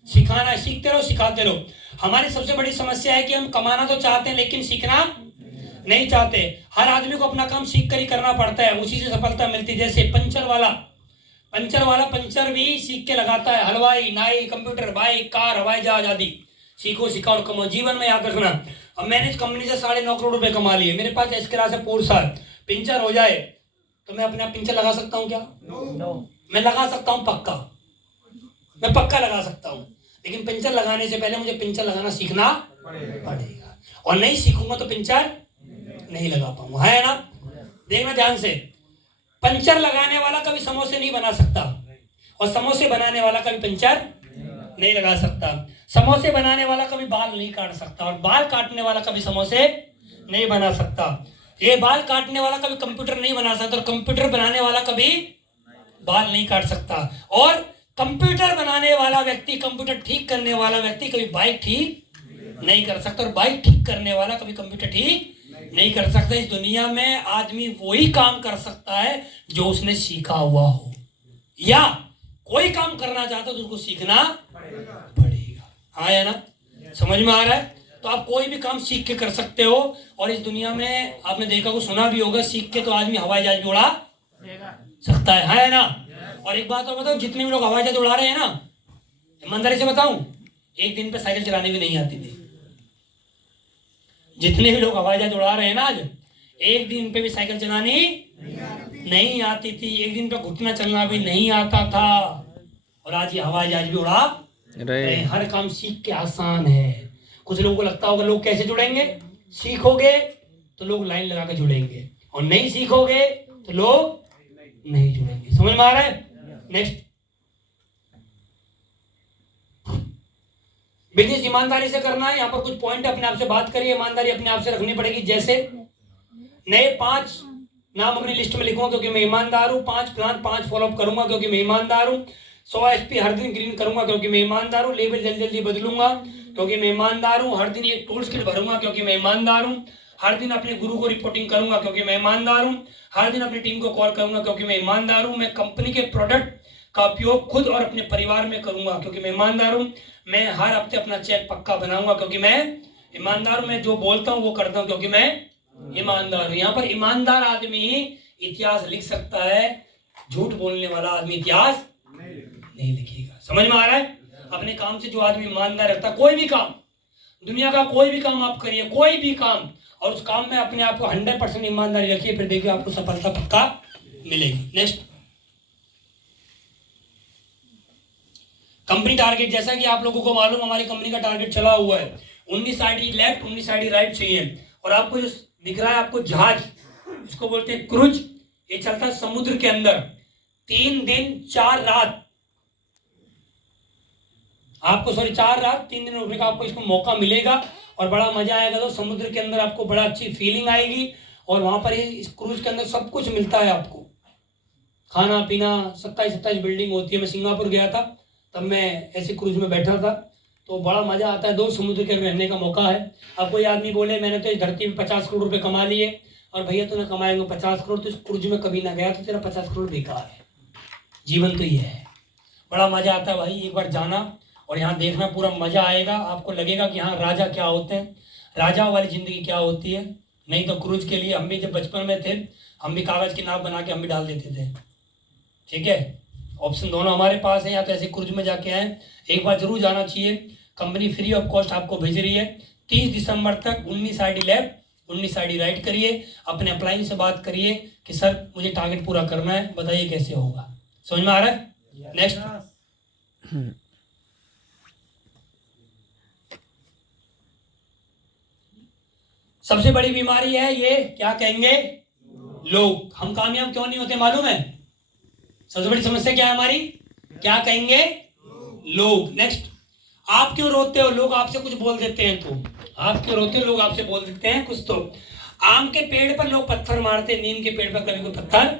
सिखाना है। सीखते रहो, सिखाते रहो। हमारी सबसे बड़ी समस्या है कि हम कमाना तो चाहते हैं लेकिन सीखना नहीं चाहते। हर आदमी को अपना काम सीख कर ही करना पड़ता है, उसी से सफलता मिलती है। जैसे पंचर पंचर वाला पंचर भी सीख के लगाता है, हलवाई, नाई, कंप्यूटर, बाइक, कार, हवाई जहाज आदि सीखो, सिखाओ और कमाओ। जीवन में याद रखना, अब मैंने इस कंपनी से 9.5 करोड़ रुपए कमा लिए, मेरे पास एस क्लास है पोर्सा, पिंचर हो जाए तो मैं अपने आप पिंचर लगा सकता हूँ क्या? मैं लगा सकता हूँ पक्का, मैं पक्का लगा सकता हूँ, लेकिन पिंचर लगाने से पहले मुझे पिंचर लगाना सीखना पड़ेगा, और नहीं सीखूंगा तो पिंचर नहीं लगा पाऊंगा, है ना? देखना ध्यान से, पंचर लगाने वाला कभी समोसे नहीं बना सकता, और समोसे बनाने वाला कभी पंचर नहीं लगा सकता। समोसे बनाने वाला कभी बाल नहीं काट सकता, और बाल काटने वाला कभी समोसे नहीं बना सकता। ये बाल काटने वाला कभी कंप्यूटर नहीं बना सकता, और कंप्यूटर बनाने वाला कभी बाल नहीं काट सकता, और कंप्यूटर बनाने वाला व्यक्ति, कंप्यूटर ठीक करने वाला व्यक्ति कभी बाइक ठीक नहीं कर सकता, और बाइक ठीक करने वाला कभी कंप्यूटर ठीक नहीं कर सकता। इस दुनिया में आदमी वही काम कर सकता है जो उसने सीखा हुआ हो, या कोई काम करना चाहता तो उसको सीखना पड़ेगा। हाँ या ना? समझ में आ रहा है? तो आप कोई भी काम सीख के कर सकते हो, और इस दुनिया में आपने देखा को सुना भी होगा, सीख के तो आदमी हवाई जहाज भी उड़ा सकता है ना? और एक बात और बताओ, जितने भी लोग हवाई जहाज उड़ा रहे हैं ना, ईमानदारी से बताऊं, एक दिन पे साइकिल चलाने भी नहीं आती थी। जितने भी लोग हवाई जहाज उड़ा रहे हैं ना आज, एक दिन पे भी साइकिल चलानी नहीं आती थी, एक दिन पे घुटना चलना भी नहीं आता था, और आज ये हवाई जहाज भी उड़ा रहे। हर काम सीख के आसान है। कुछ लोगों को लगता होगा लोग कैसे जुड़ेंगे, सीखोगे तो लोग लाइन लगा के जुड़ेंगे, और नहीं सीखोगे तो लोग नहीं जुड़ेंगे। समझ में आ रहा है? नेक्स्ट, बिजनेस ईमानदारी से करना है। यहाँ पर कुछ पॉइंट अपने आप से बात करिए, ईमानदारी अपने आप से रखनी पड़ेगी। जैसे नए 5 नाम अपनी लिस्ट में लिखूंगा क्योंकि मैं ईमानदार हूँ, 5 प्लान 5 फॉलोअप करूंगा क्योंकि मैं ईमानदार हूँ, 100 SP हर दिन ग्रीन करूंगा क्योंकि मैं ईमानदार हूँ, लेवल जल्दी जल्दी बदलूंगा क्योंकि मैं ईमानदार हूँ, हर दिन एक टूल्स किट भरूंगा क्योंकि मैं ईमानदार हूँ, हर दिन अपने गुरु को रिपोर्टिंग करूंगा क्योंकि मैं ईमानदार हूँ, हर दिन अपनी टीम को कॉल करूंगा क्योंकि मैं ईमानदार हूँ, मैं कंपनी के प्रोडक्ट का उपयोग खुद और अपने परिवार में करूंगा क्योंकि मैं ईमानदार हूँ, मैं हर हफ्ते अपना चेक पक्का बनाऊंगा क्योंकि मैं ईमानदार हूँ, मैं जो बोलता हूँ वो करता हूँ क्योंकि मैं ईमानदार हूँ। यहाँ पर ईमानदार आदमी इतिहास लिख सकता है, झूठ बोलने वाला आदमी इतिहास नहीं लिखेगा। समझ में आ रहा है? अपने काम से जो आदमी ईमानदार रहता, कोई भी काम, दुनिया का कोई भी काम आप करिए, कोई भी काम, और उस काम में अपने आप को 100% ईमानदारी रखिए, फिर देखिए आपको सफलता पक्का मिलेगी। Next, company target. जैसा कि आप लोगों को मालूम, हमारी कंपनी का टारगेट चला हुआ है 19 आईडी लेफ्ट 19 आईडी राइट चाहिए, और आपको जो दिख रहा है आपको जहाज, इसको बोलते हैं क्रूज, ये चलता है समुद्र के अंदर 3 दिन 4 रात, आपको 4 रात 3 दिन रुकने का आपको इसको मौका मिलेगा, और बड़ा मजा आएगा। तो समुद्र के अंदर आपको बड़ा अच्छी फीलिंग आएगी, और वहां पर इस क्रूज के अंदर सब कुछ मिलता है आपको, खाना पीना, 27 बिल्डिंग होती है। मैं सिंगापुर गया था, तब मैं ऐसे क्रूज में बैठा था, तो बड़ा मजा आता है। 2 समुद्र के रहने का मौका है। अब कोई आदमी बोले मैंने तो इस धरती में 50 करोड़ रुपए कमा लिए, और भैया तूने कमाएंगे 50 करोड़, तो इस क्रूज में कभी ना गया तो तेरा 50 करोड़ बेकार है। जीवन तो ये है, बड़ा मजा आता है भाई, एक बार जाना और यहाँ देखना, पूरा मजा आएगा। आपको लगेगा कि हाँ राजा क्या होते हैं, राजाओं वाली जिंदगी क्या होती है। नहीं तो क्रूज के लिए हम भी जब बचपन में थे, हम भी कागज की नाव बना के हम भी डाल देते थे। ठीक है, ऑप्शन दोनों हमारे पास है, या तो ऐसे क्रूज में जाके आए, एक बार जरूर जाना चाहिए। कंपनी फ्री ऑफ कॉस्ट आपको भेज रही है 30 दिसंबर तक। 19 आईडी लेफ्ट 19 आईडी राइट करिए, अपने अप्लाई से बात करिए कि सर मुझे टारगेट पूरा करना है, बताइए कैसे होगा। समझ में आ रहा है? नेक्स्ट, सबसे बड़ी बीमारी है ये, क्या कहेंगे, लोग। हम कामयाब क्यों नहीं होते मालूम है? सबसे बड़ी समस्या क्या है हमारी, क्या कहेंगे, लोग। नेक्स्ट, आप क्यों रोते हो? लोग आपसे कुछ बोल देते हैं, तो आप क्यों रोते हो? लोग आपसे बोल देते हैं कुछ। तो आम के पेड़ पर लोग पत्थर मारते हैं, नीम के पेड़ पर कभी कोई पत्थर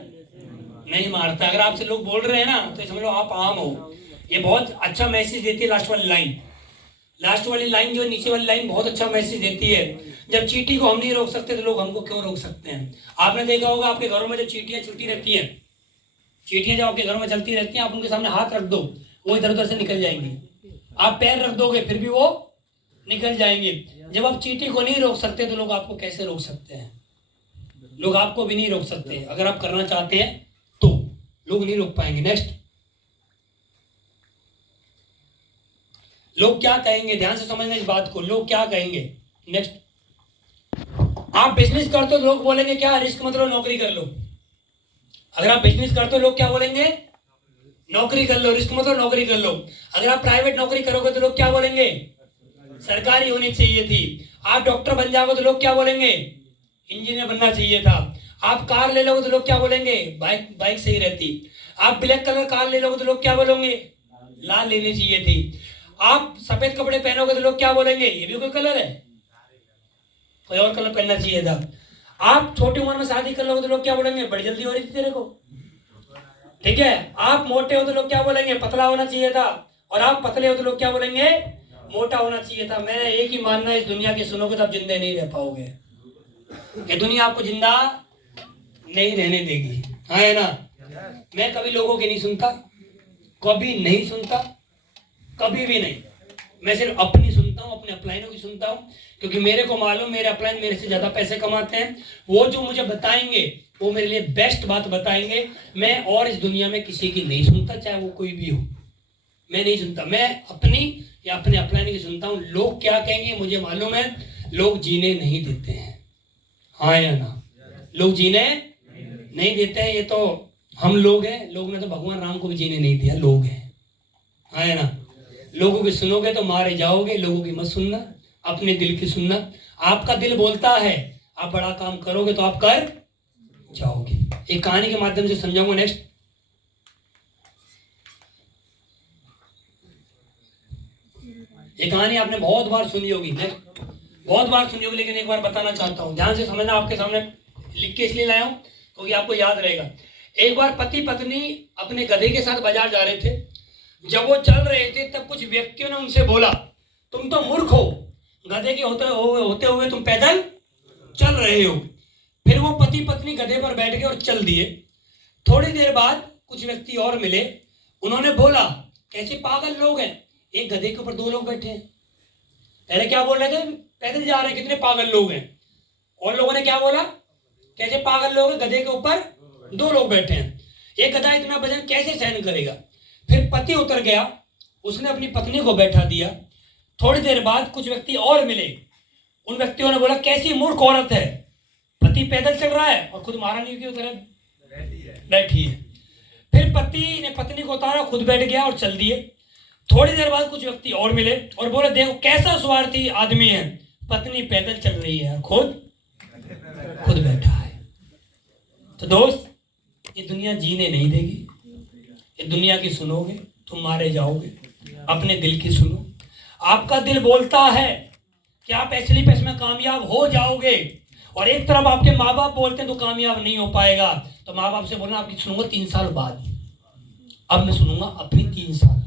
नहीं मारता। अगर आपसे लोग बोल रहे हैं ना, तो समझ लो आप आम हो। ये बहुत अच्छा मैसेज देती है लास्ट वाली लाइन। लास्ट वाली लाइन जो नीचे वाली लाइन बहुत अच्छा मैसेज देती है। जब चींटी को हम नहीं रोक सकते तो लोग हमको क्यों रोक सकते हैं? आपने देखा होगा आपके घरों में जो चींटियां चलती रहती हैं, चींटियां जब आपके घरों में चलती रहती हैं, आप उनके सामने हाथ रख दो, वो इधर उधर से निकल जाएंगी। आप पैर रख दोगे फिर भी वो निकल जाएंगे। जब आप चींटी को नहीं रोक सकते तो लोग आपको कैसे रोक सकते हैं? लोग आपको भी नहीं रोक सकते। अगर आप करना चाहते हैं तो लोग नहीं रोक पाएंगे। नेक्स्ट, लोग क्या कहेंगे, ध्यान से समझना इस बात को, लोग क्या कहेंगे। नेक्स्ट, आप बिजनेस करते हो तो लोग बोलेंगे क्या, रिस्क मत लो, नौकरी कर लो। अगर आप बिजनेस करते हो लोग क्या बोलेंगे, नौकरी कर लो, रिस्क मत लो, नौकरी कर लो। अगर आप प्राइवेट नौकरी करोगे तो लोग क्या बोलेंगे, सरकारी होनी चाहिए थी। आप डॉक्टर बन जाओगे तो लोग क्या बोलेंगे, इंजीनियर बनना चाहिए था। आप कार ले लोगे तो लोग क्या बोलेंगे, बाइक सही रहती। आप ब्लैक कलर कार ले लोगे तो लोग क्या बोलेंगे, लाल लेनी चाहिए थी। आप सफेद कपड़े पहनोगे तो लोग क्या बोलेंगे, ये भी कोई कलर है, कोई और कलर पहनना चाहिए था। आप छोटी उम्र में शादी कर लोगे तो लोग क्या बोलेंगे, बड़ी जल्दी हो रही थी तेरे को। ठीक है, आप मोटे हो तो लोग क्या बोलेंगे, पतला होना चाहिए था। और आप पतले हो तो लोग क्या बोलेंगे, मोटा होना चाहिए था। मेरा एक ही मानना है, इस दुनिया के सुनोगे तो आप जिंदे नहीं रह पाओगे। ये दुनिया आपको जिंदा नहीं रहने देगी, हाँ है ना। मैं कभी लोगों की नहीं सुनता, कभी नहीं सुनता, कभी भी नहीं। मैं सिर्फ अपनी सुनता हूँ, अपने अपलाइनों की सुनता हूँ, क्योंकि मेरे को मालूम मेरे अपलाइन मेरे से ज्यादा पैसे कमाते हैं। वो जो मुझे बताएंगे वो मेरे लिए बेस्ट बात बताएंगे। मैं और इस दुनिया में किसी की नहीं सुनता, चाहे वो कोई भी हो, मैं नहीं सुनता। मैं अपनी या अपने अपलाइन की सुनता हूँ। लोग क्या कहेंगे मुझे मालूम है, लोग जीने नहीं देते हैं, हाँ या ना। लोग जीने नहीं देते हैं, ये तो हम लोग हैं। लोग ने तो भगवान राम को भी जीने नहीं दिया, लोग हैं, हाँ या ना। लोगों की सुनोगे तो मारे जाओगे, लोगों की मत सुनना, अपने दिल की सुनना। आपका दिल बोलता है आप बड़ा काम करोगे तो आप कर जाओगे। एक कहानी के माध्यम से समझाऊंगा। नेक्स्ट, ये कहानी आपने बहुत बार सुनी होगी, नेक्स्ट बहुत बार सुनी होगी, लेकिन एक बार बताना चाहता हूं, ध्यान से समझना। आपके सामने लिख के इसलिए लाया हूं क्योंकि आपको याद रहेगा। एक बार पति पत्नी अपने गधे के साथ बाजार जा रहे थे। जब वो चल रहे थे तब कुछ व्यक्तियों ने उनसे बोला, तुम तो मूर्ख हो, गधे के होते हुए तुम पैदल चल रहे हो। फिर वो पति पत्नी गधे पर बैठ गए और चल दिए। थोड़ी देर बाद कुछ व्यक्ति और मिले, उन्होंने बोला, कैसे पागल लोग हैं, एक गधे के ऊपर दो लोग बैठे हैं। पहले क्या बोल रहे थे, पैदल जा रहे हैं, कितने पागल लोग हैं। और लोगों ने क्या बोला, कैसे पागल लोग हैं, गधे के ऊपर दो लोग बैठे हैं, एक गधा इतना वजन कैसे सहन करेगा। फिर पति उतर गया, उसने अपनी पत्नी को बैठा दिया। थोड़ी देर बाद कुछ व्यक्ति और मिले, उन व्यक्तियों ने बोला, कैसी मूर्ख औरत है, पति पैदल चल रहा है और खुद महारानी की तरह बैठी है। फिर पति ने पत्नी को उतारा, खुद बैठ गया और चल दिए। थोड़ी देर बाद कुछ व्यक्ति और मिले और बोले, देखो कैसा स्वार्थी आदमी है, पत्नी पैदल चल रही है, खुद बैठा है। तो दोस्त, ये दुनिया जीने नहीं देगी। ये दुनिया की सुनोगे तुम मारे जाओगे। अपने दिल की सुनो। आपका दिल बोलता है कि आप एसएलपीएस में कामयाब हो जाओगे, और एक तरफ आपके माँ बाप बोलते हैं तो कामयाब नहीं हो पाएगा। तो माँ बाप से बोलना, आपकी सुनूंगा 3 साल बाद, अब मैं सुनूंगा अपनी 3 साल,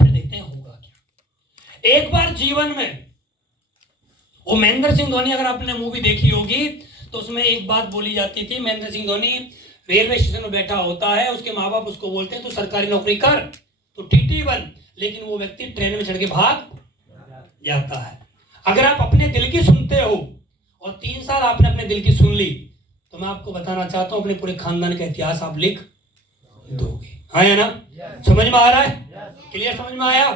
फिर देखते हैं होगा क्या। एक बार जीवन में, वो महेंद्र सिंह धोनी, अगर आपने मूवी देखी होगी तो उसमें एक बात बोली जाती थी। महेंद्र सिंह धोनी रेलवे स्टेशन में बैठा होता है, उसके माँ बाप उसको बोलते हैं, तो सरकारी नौकरी कर, तो टीटी बन, लेकिन वो व्यक्ति ट्रेन में चढ़ के भाग जाता है। अगर आप अपने दिल की सुनते हो और 3 साल आपने अपने दिल की सुन ली, तो मैं आपको बताना चाहता हूं, अपने पूरे खानदान का इतिहास आप लिख दोगे, हाँ या ना। समझ में आ रहा है, क्लियर, समझ में आया।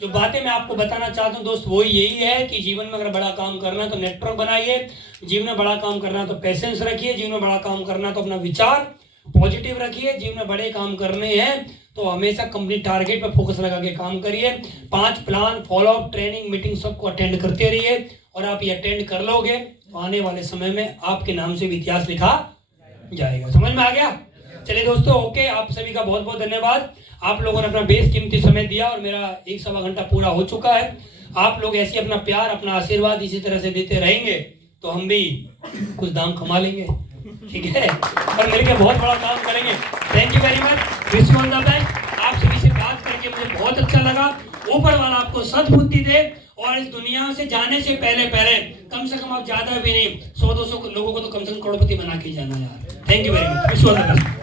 जो बातें मैं आपको बताना चाहता हूं दोस्त, वो यही है कि जीवन में अगर बड़ा काम करना है तो नेटवर्क बनाइए, जीवन में बड़ा काम करना है तो पेशेंस रखिए, जीवन में बड़ा काम करना है तो अपना विचार पॉजिटिव रखिए। जीवन में बड़े काम करने हैं तो हमेशा कंपनी टारगेट पर फोकस लगा के काम करिए। 5 प्लान, फॉलोअप, ट्रेनिंग, मीटिंग सबको अटेंड करते रहिए, और आप ये अटेंड कर लोगे तो आने वाले समय में आपके नाम से भी इतिहास लिखा जाएगा। समझ में आ गया। चलिए दोस्तों, ओके, आप सभी का बहुत बहुत धन्यवाद। आप लोगों ने अपना बेशकीमती समय दिया और मेरा 1-1.25 घंटा पूरा हो चुका है। आप लोग ऐसे अपना प्यार, अपना आशीर्वाद इसी तरह से देते रहेंगे तो हम भी कुछ दाम कमा लेंगे, ठीक है, और मिलकर बहुत बड़ा काम करेंगे। Thank you very much, wish you all the best. आप सभी से बात करके मुझे बहुत अच्छा लगा। ऊपर वाला आपको सद्बुद्धि दे, और इस दुनिया से जाने से पहले कम से कम आप ज्यादा भी नहीं 100-200 लोगों को तो कम से कम करोड़पति बना के जाना यार। Thank you very much, wish you all the best.